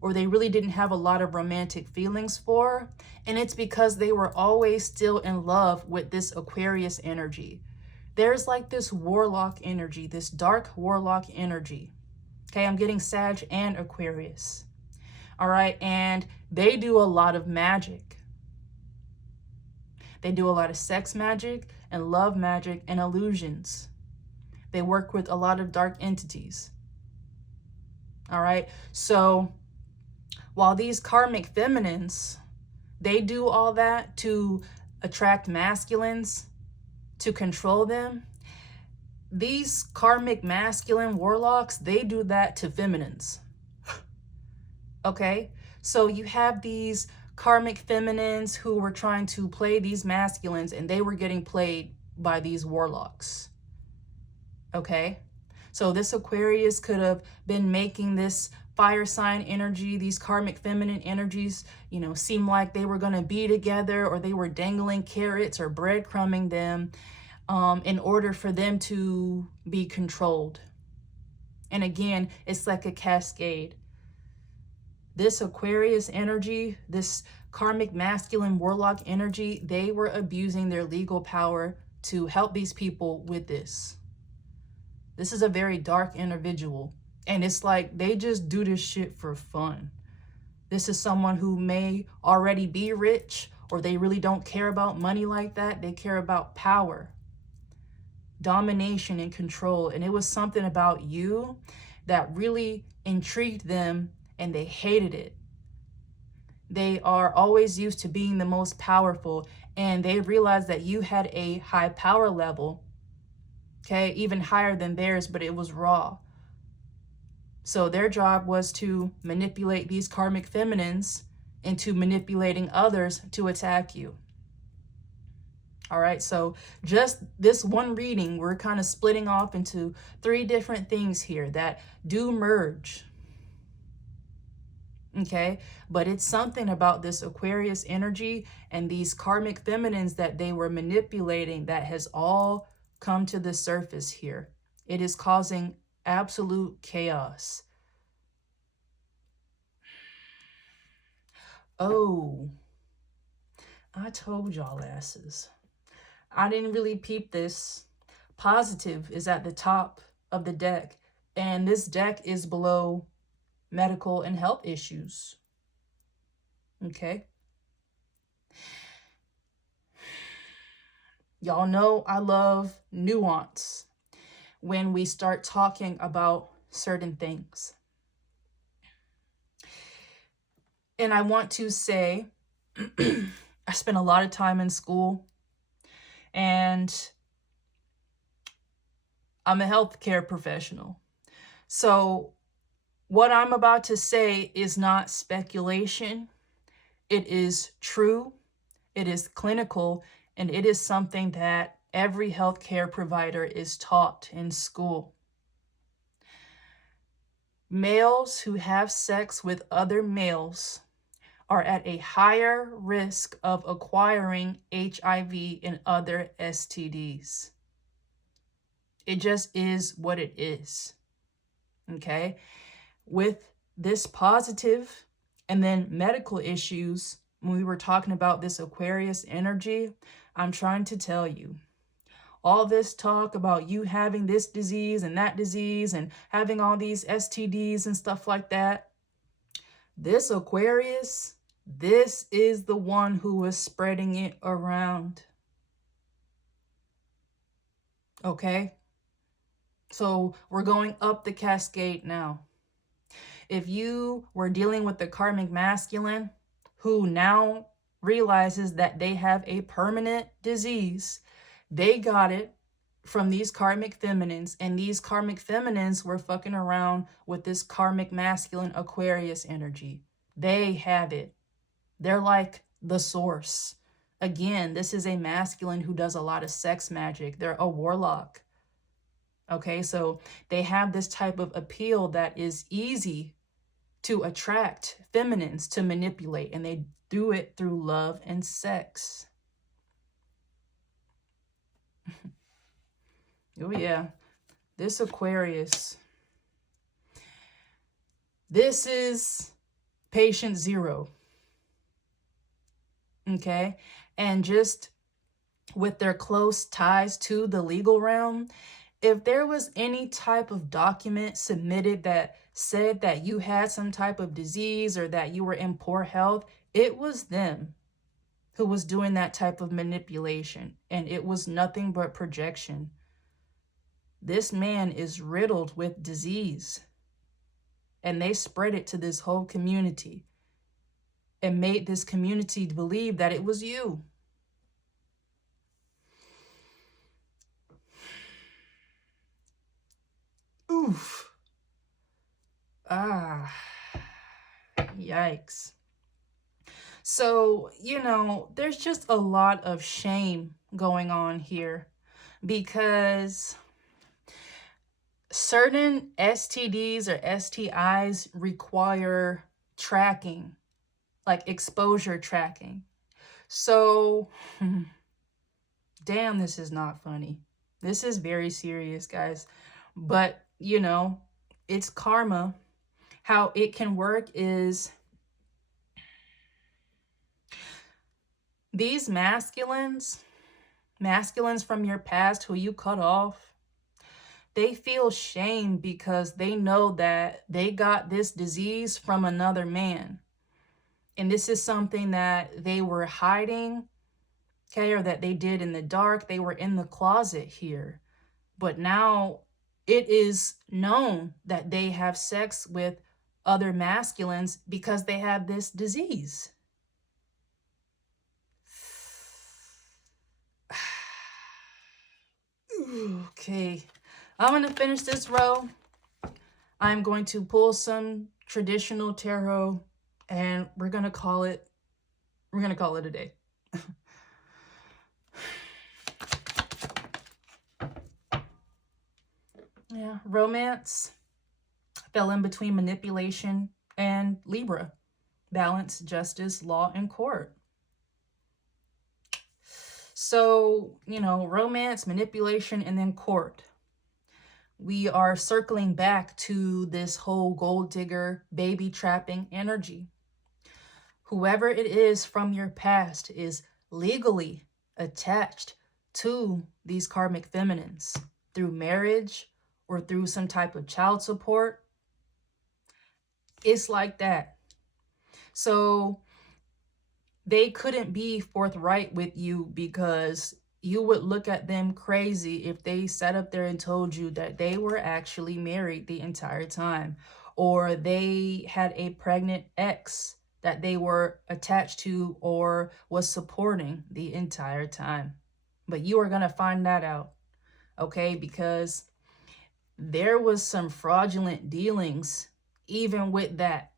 or they really didn't have a lot of romantic feelings for. And it's because they were always still in love with this Aquarius energy. There's like this warlock energy, this dark warlock energy. Okay, I'm getting Sag and Aquarius. All right, and they do a lot of magic. They do a lot of sex magic and love magic and illusions. They work with a lot of dark entities. All right, so while these karmic feminines, they do all that to attract masculines, to control them, these karmic masculine warlocks, they do that to feminines. Okay, so you have these karmic feminines who were trying to play these masculines, and they were getting played by these warlocks. Okay, so this Aquarius could have been making this fire sign energy, these karmic feminine energies, you know, seem like they were going to be together, or they were dangling carrots or breadcrumbing them in order for them to be controlled. And again, it's like a cascade. This Aquarius energy, this karmic masculine warlock energy, they were abusing their legal power to help these people with this. This is a very dark individual. And it's like they just do this shit for fun. This is someone who may already be rich, or they really don't care about money like that. They care about power, domination, and control. And it was something about you that really intrigued them, and they hated it. They are always used to being the most powerful, and they realized that you had a high power level, okay, even higher than theirs, but it was raw. So their job was to manipulate these karmic feminines into manipulating others to attack you. All right, so just this one reading, we're kind of splitting off into 3 different things here that do merge. Okay, but it's something about this Aquarius energy and these karmic feminines that they were manipulating that has all come to the surface here. It is causing absolute chaos. Oh, I told y'all asses. I didn't really peep this. Positive is at the top of the deck, and this deck is below medical and health issues. Okay. Y'all know I love nuance when we start talking about certain things. And I want to say, I spent a lot of time in school, and I'm a healthcare professional. So what I'm about to say is not speculation. It is true, it is clinical, and it is something that every healthcare provider is taught in school. Males who have sex with other males are at a higher risk of acquiring HIV and other STDs. It just is what it is. Okay? With this positive and then medical issues, when we were talking about this Aquarius energy, I'm trying to tell you, all this talk about you having this disease and that disease and having all these STDs and stuff like that, this Aquarius, this is the one who is spreading it around. Okay? So we're going up the cascade now. If you were dealing with the karmic masculine who now realizes that they have a permanent disease, they got it from these karmic feminines, and these karmic feminines were fucking around with this karmic masculine Aquarius energy. They have it. They're like the source. Again, this is a masculine who does a lot of sex magic. They're a warlock. Okay, so they have this type of appeal that is easy to attract feminines to manipulate, and they do it through love and sex. Oh yeah, this Aquarius, this is patient 0. Okay, and just with their close ties to the legal realm, if there was any type of document submitted that said that you had some type of disease or that you were in poor health, it was them who was doing that type of manipulation, and it was nothing but projection. This man is riddled with disease, and they spread it to this whole community and made this community believe that it was you. Oof. Ah. Yikes. So, there's just a lot of shame going on here because certain STDs or STIs require tracking, like exposure tracking. So, damn, this is not funny. This is very serious, guys. But, it's karma. How it can work is these masculines from your past who you cut off, they feel shame because they know that they got this disease from another man. And this is something that they were hiding, okay, or that they did in the dark. They were in the closet here. But now it is known that they have sex with other masculines because they have this disease. Okay, I'm going to finish this row. I'm going to pull some traditional tarot, and we're going to call it a day. Yeah, romance fell in between manipulation and Libra. Balance, justice, law, and court. So, romance, manipulation, and then court. We are circling back to this whole gold digger, baby trapping energy. Whoever it is from your past is legally attached to these karmic feminines through marriage or through some type of child support. It's like that. So they couldn't be forthright with you because you would look at them crazy if they sat up there and told you that they were actually married the entire time, or they had a pregnant ex that they were attached to or was supporting the entire time. But you are going to find that out, okay? Because there was some fraudulent dealings even with that.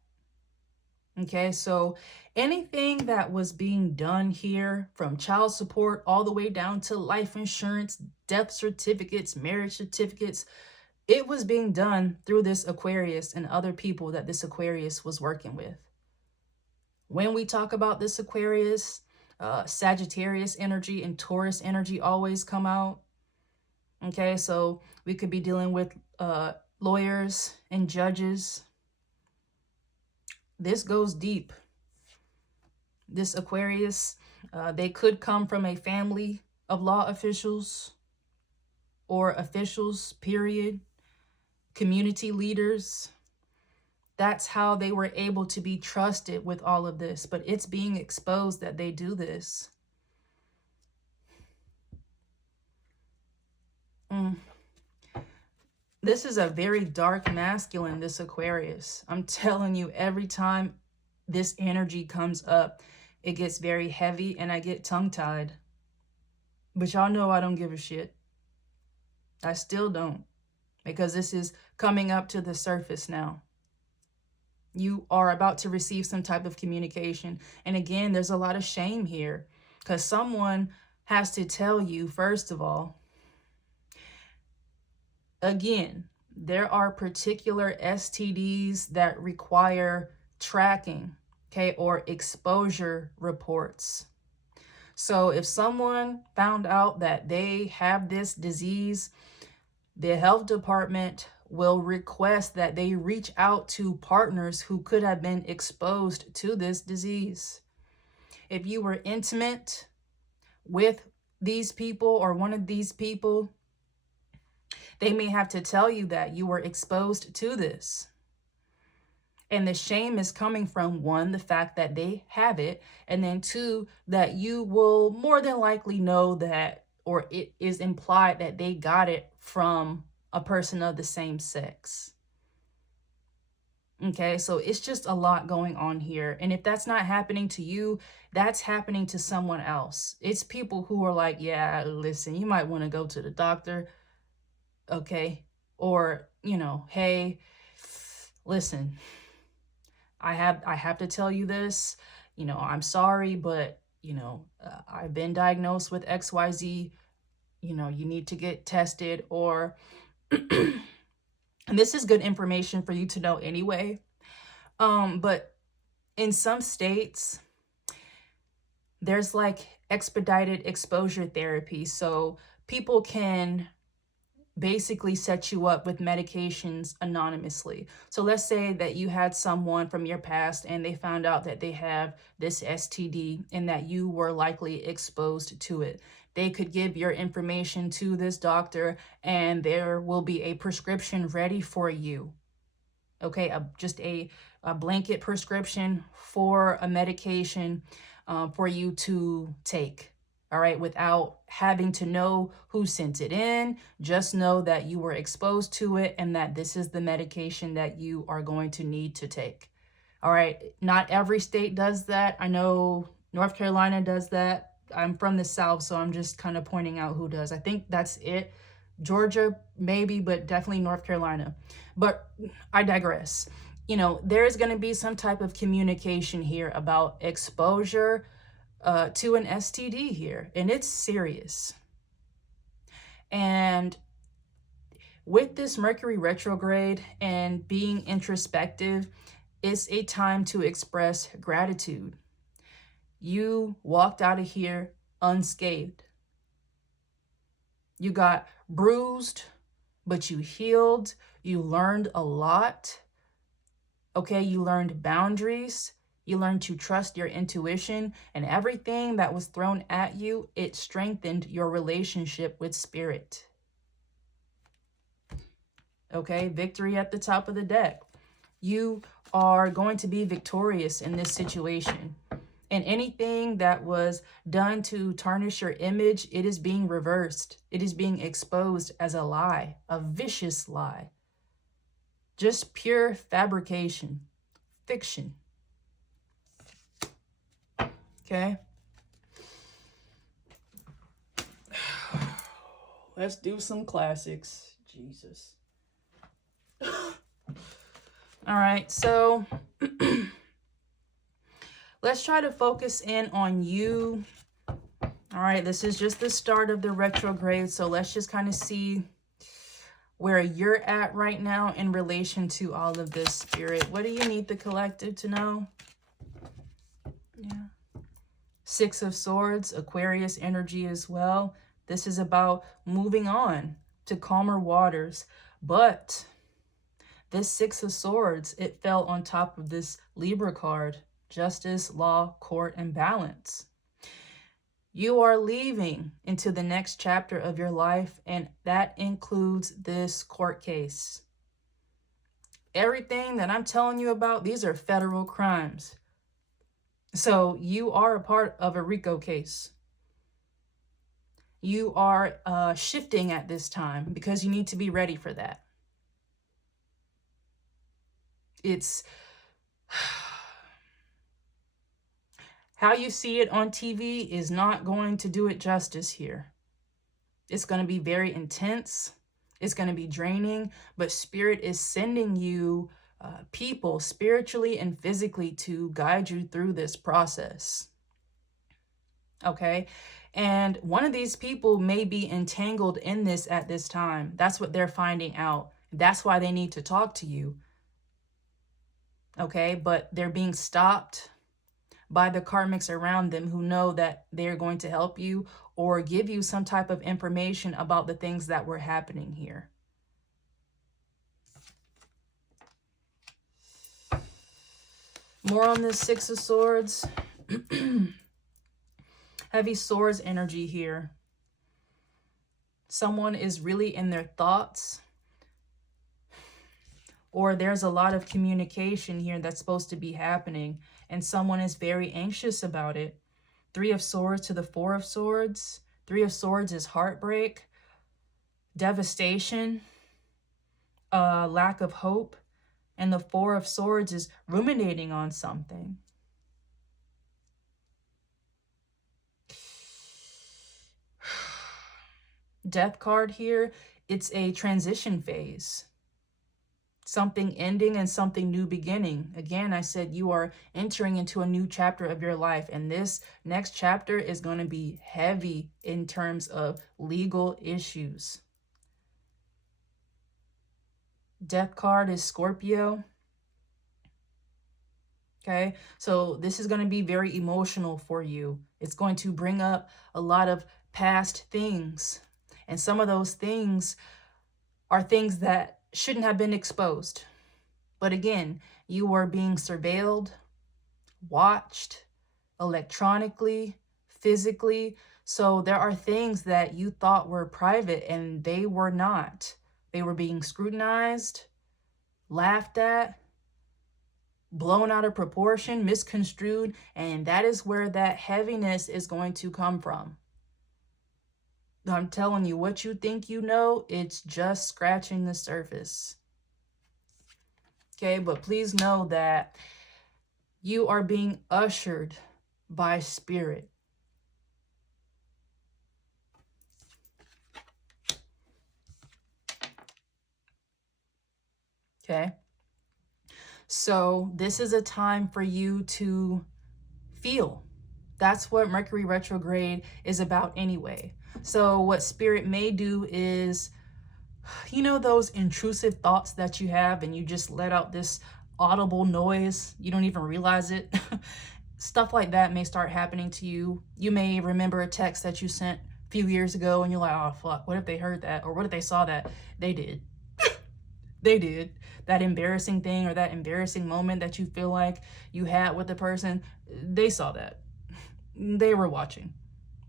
Okay, so anything that was being done here, from child support all the way down to life insurance, death certificates, marriage certificates, it was being done through this Aquarius and other people that this Aquarius was working with. When we talk about this Aquarius, Sagittarius energy and Taurus energy always come out. Okay, so we could be dealing with lawyers and judges. This goes deep. This Aquarius, they could come from a family of law officials or officials, period, community leaders. That's how they were able to be trusted with all of this. But it's being exposed that they do this. This is a very dark masculine, this Aquarius. I'm telling you, every time this energy comes up, it gets very heavy and I get tongue-tied. But y'all know I don't give a shit. I still don't, because this is coming up to the surface now. You are about to receive some type of communication. And again, there's a lot of shame here because someone has to tell you, first of all, again, there are particular STDs that require tracking, okay, or exposure reports. So if someone found out that they have this disease, the health department will request that they reach out to partners who could have been exposed to this disease. If you were intimate with these people or one of these people, they may have to tell you that you were exposed to this. And the shame is coming from, one, the fact that they have it, and then two, that you will more than likely know that, or it is implied that they got it from a person of the same sex. Okay, so it's just a lot going on here. And if that's not happening to you, that's happening to someone else. It's people who are like, yeah, listen, you might want to go to the doctor. Okay. Or, hey, listen, I have to tell you this, I'm sorry, but, I've been diagnosed with XYZ, you need to get tested, or, and this is good information for you to know anyway. But in some states, there's like expedited exposure therapy. So people can basically set you up with medications anonymously. So let's say that you had someone from your past and they found out that they have this STD and that you were likely exposed to it. They could give your information to this doctor and there will be a prescription ready for you. Okay, just a blanket prescription for a medication for you to take. All right, without having to know who sent it in, just know that you were exposed to it and that this is the medication that you are going to need to take. All right, not every state does that. I know North Carolina does that. I'm from the South, so I'm just kind of pointing out who does. I think that's it. Georgia, maybe, but definitely North Carolina. But I digress. There's going to be some type of communication here about exposure to an STD here, and it's serious. And With this Mercury retrograde and being introspective, it's a time to express gratitude. You walked out of here unscathed. You got bruised, but you healed. You learned a lot. Okay, you learned boundaries. You learned to trust your intuition, and everything that was thrown at you, it strengthened your relationship with spirit. Okay, victory at the top of the deck. You are going to be victorious in this situation. And anything that was done to tarnish your image, it is being reversed. It is being exposed as a lie, a vicious lie. Just pure fabrication, fiction. Okay? Let's do some classics. Jesus. All right, so let's try to focus in on you. All right, this is just the start of the retrograde, so let's just kind of see where you're at right now in relation to all of this, Spirit. What do you need the collective to know? Yeah. Six of Swords, Aquarius energy as well. This is about moving on to calmer waters, but this Six of Swords, it fell on top of this Libra card, Justice, Law, Court, and Balance. You are leaving into the next chapter of your life, and that includes this court case. Everything that I'm telling you about, these are federal crimes. So you are a part of a RICO case. You are shifting at this time because you need to be ready for that. It's how you see it on TV is not going to do it justice here. It's going to be very intense. It's going to be draining, but Spirit is sending you people spiritually and physically to guide you through this process. Okay? And one of these people may be entangled in this at this time. That's what they're finding out. That's why they need to talk to you. Okay? But they're being stopped by the karmics around them who know that they're going to help you or give you some type of information about the things that were happening here. More on this Six of Swords. Heavy Swords energy here. Someone is really in their thoughts, or there's a lot of communication here that's supposed to be happening, and someone is very anxious about it. Three of Swords to the Four of Swords. Three of Swords is heartbreak, devastation, lack of hope. And the Four of Swords is ruminating on something. Death card here, it's a transition phase. Something ending and something new beginning. Again, I said you are entering into a new chapter of your life, and this next chapter is going to be heavy in terms of legal issues. Death card is Scorpio. Okay, so this is going to be very emotional for you. It's going to bring up a lot of past things, and some of those things are things that shouldn't have been exposed. But again, you are being surveilled, watched, electronically, physically. So there are things that you thought were private and they were not. They were being scrutinized, laughed at, blown out of proportion, misconstrued, and that is where that heaviness is going to come from. I'm telling you, what you think you know, it's just scratching the surface. Okay, but please know that you are being ushered by Spirit. Okay, so this is a time for you to feel. That's what Mercury retrograde is about anyway. So what Spirit may do is You know those intrusive thoughts that you have and you just let out this audible noise, you don't even realize it? Stuff like that may start happening to you. You may remember a text that you sent a few years ago and you're like, oh fuck, what if they heard that? Or what if they saw that? They did. They did. That embarrassing thing or that embarrassing moment that you feel like you had with the person, they saw that. They were watching.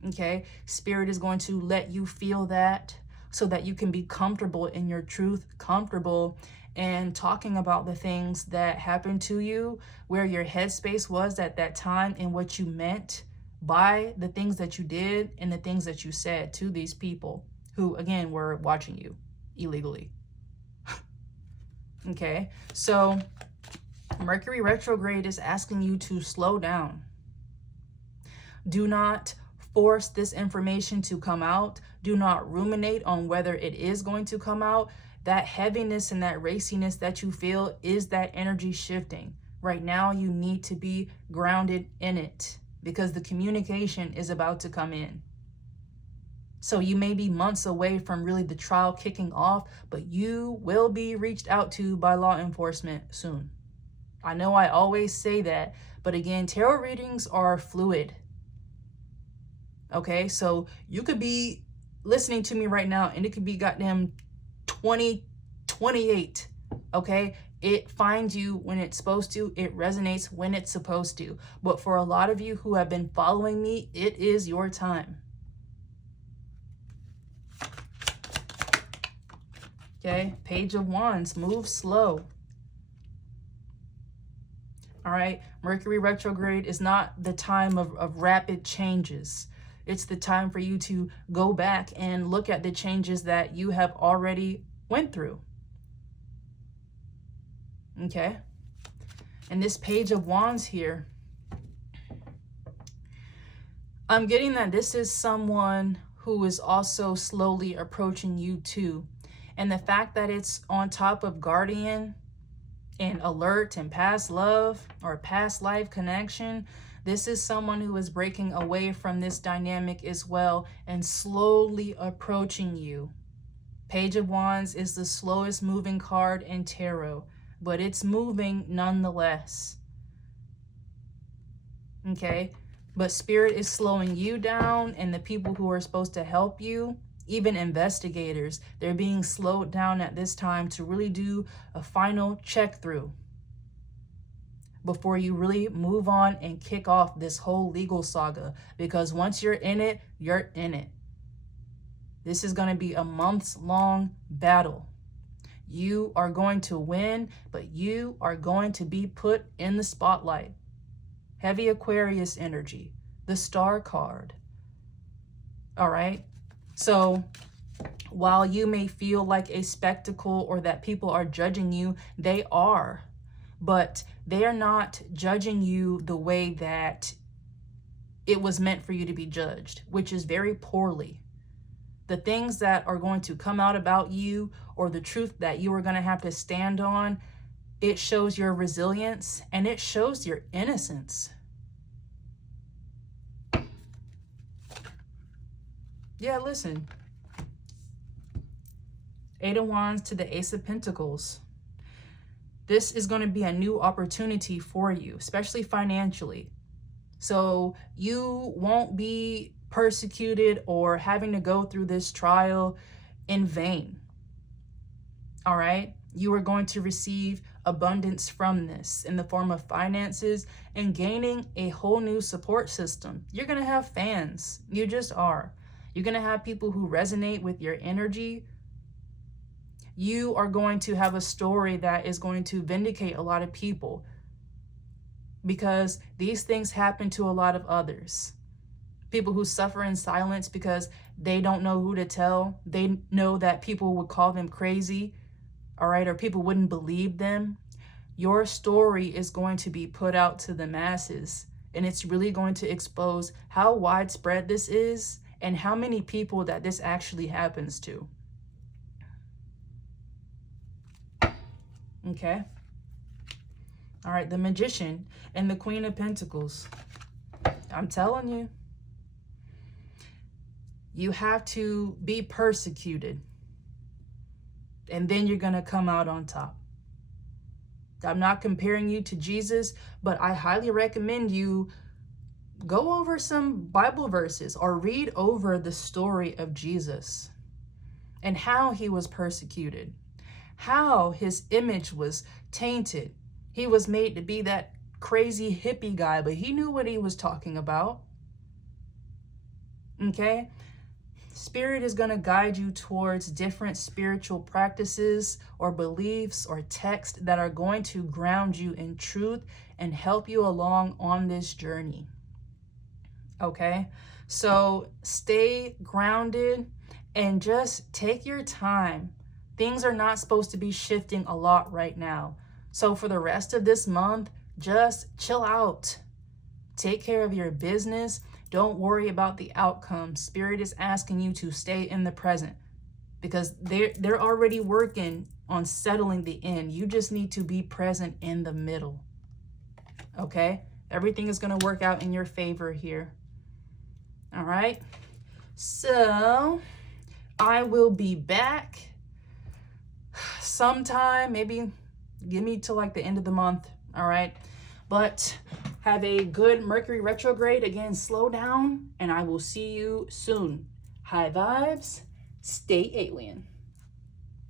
Okay? Spirit is going to let you feel that so that you can be comfortable in your truth, comfortable and talking about the things that happened to you, where your headspace was at that time and what you meant by the things that you did and the things that you said to these people who, again, were watching you illegally. Okay, so Mercury retrograde is asking you to slow down. Do not force this information to come out. Do not ruminate on whether it is going to come out. That heaviness and that raciness that you feel is that energy shifting. Right now, you need to be grounded in it because the communication is about to come in. So you may be months away from really the trial kicking off, but you will be reached out to by law enforcement soon. I know I always say that, but again, tarot readings are fluid. Okay, so you could be listening to me right now and it could be goddamn 2028. Okay, it finds you when it's supposed to, it resonates when it's supposed to. But for a lot of you who have been following me, it is your time. Okay, Page of Wands, move slow. All right, Mercury retrograde is not the time of rapid changes. It's the time for you to go back and look at the changes that you have already went through. Okay, and this Page of Wands here, I'm getting that this is someone who is also slowly approaching you too. And the fact that it's on top of Guardian and Alert and Past Love or Past Life Connection, this is someone who is breaking away from this dynamic as well and slowly approaching you. Page of Wands is the slowest moving card in tarot, but it's moving nonetheless. Okay? But Spirit is slowing you down, and the people who are supposed to help you, even investigators, they're being slowed down at this time to really do a final check through before you really move on and kick off this whole legal saga. Because once you're in it, you're in it. This is going to be a months-long battle. You are going to win, but you are going to be put in the spotlight. Heavy Aquarius energy, the Star card. All right? So while you may feel like a spectacle or that people are judging you, they are. But they are not judging you the way that it was meant for you to be judged, which is very poorly. The things that are going to come out about you or the truth that you are going to have to stand on, it shows your resilience and it shows your innocence. Yeah, listen. Eight of Wands to the Ace of Pentacles. This is going to be a new opportunity for you, especially financially. So you won't be persecuted or having to go through this trial in vain. All right? You are going to receive abundance from this in the form of finances and gaining a whole new support system. You're going to have fans. You just are. You're going to have people who resonate with your energy. You are going to have a story that is going to vindicate a lot of people because these things happen to a lot of others. People who suffer in silence because they don't know who to tell. They know that people would call them crazy, all right, or people wouldn't believe them. Your story is going to be put out to the masses, and it's really going to expose how widespread this is and how many people that this actually happens to. Okay. All right, the Magician and the Queen of Pentacles. I'm telling you, you have to be persecuted. and then you're going to come out on top. I'm not comparing you to Jesus, but I highly recommend you go over some Bible verses or read over the story of Jesus and how he was persecuted, how his image was tainted. He was made to be that crazy hippie guy, but he knew what he was talking about. Okay? Spirit is going to guide you towards different spiritual practices or beliefs or texts that are going to ground you in truth and help you along on this journey. Okay? So stay grounded and just take your time. Things are not supposed to be shifting a lot right now. So for the rest of this month, just chill out. Take care of your business. Don't worry about the outcome. Spirit is asking you to stay in the present because they're already working on settling the end. You just need to be present in the middle. Okay? Everything is going to work out in your favor here. All right? So I will be back sometime, maybe give me till like the end of the month. All right? But have a good Mercury retrograde. Again, slow down, and I will see you soon. High vibes. Stay alien.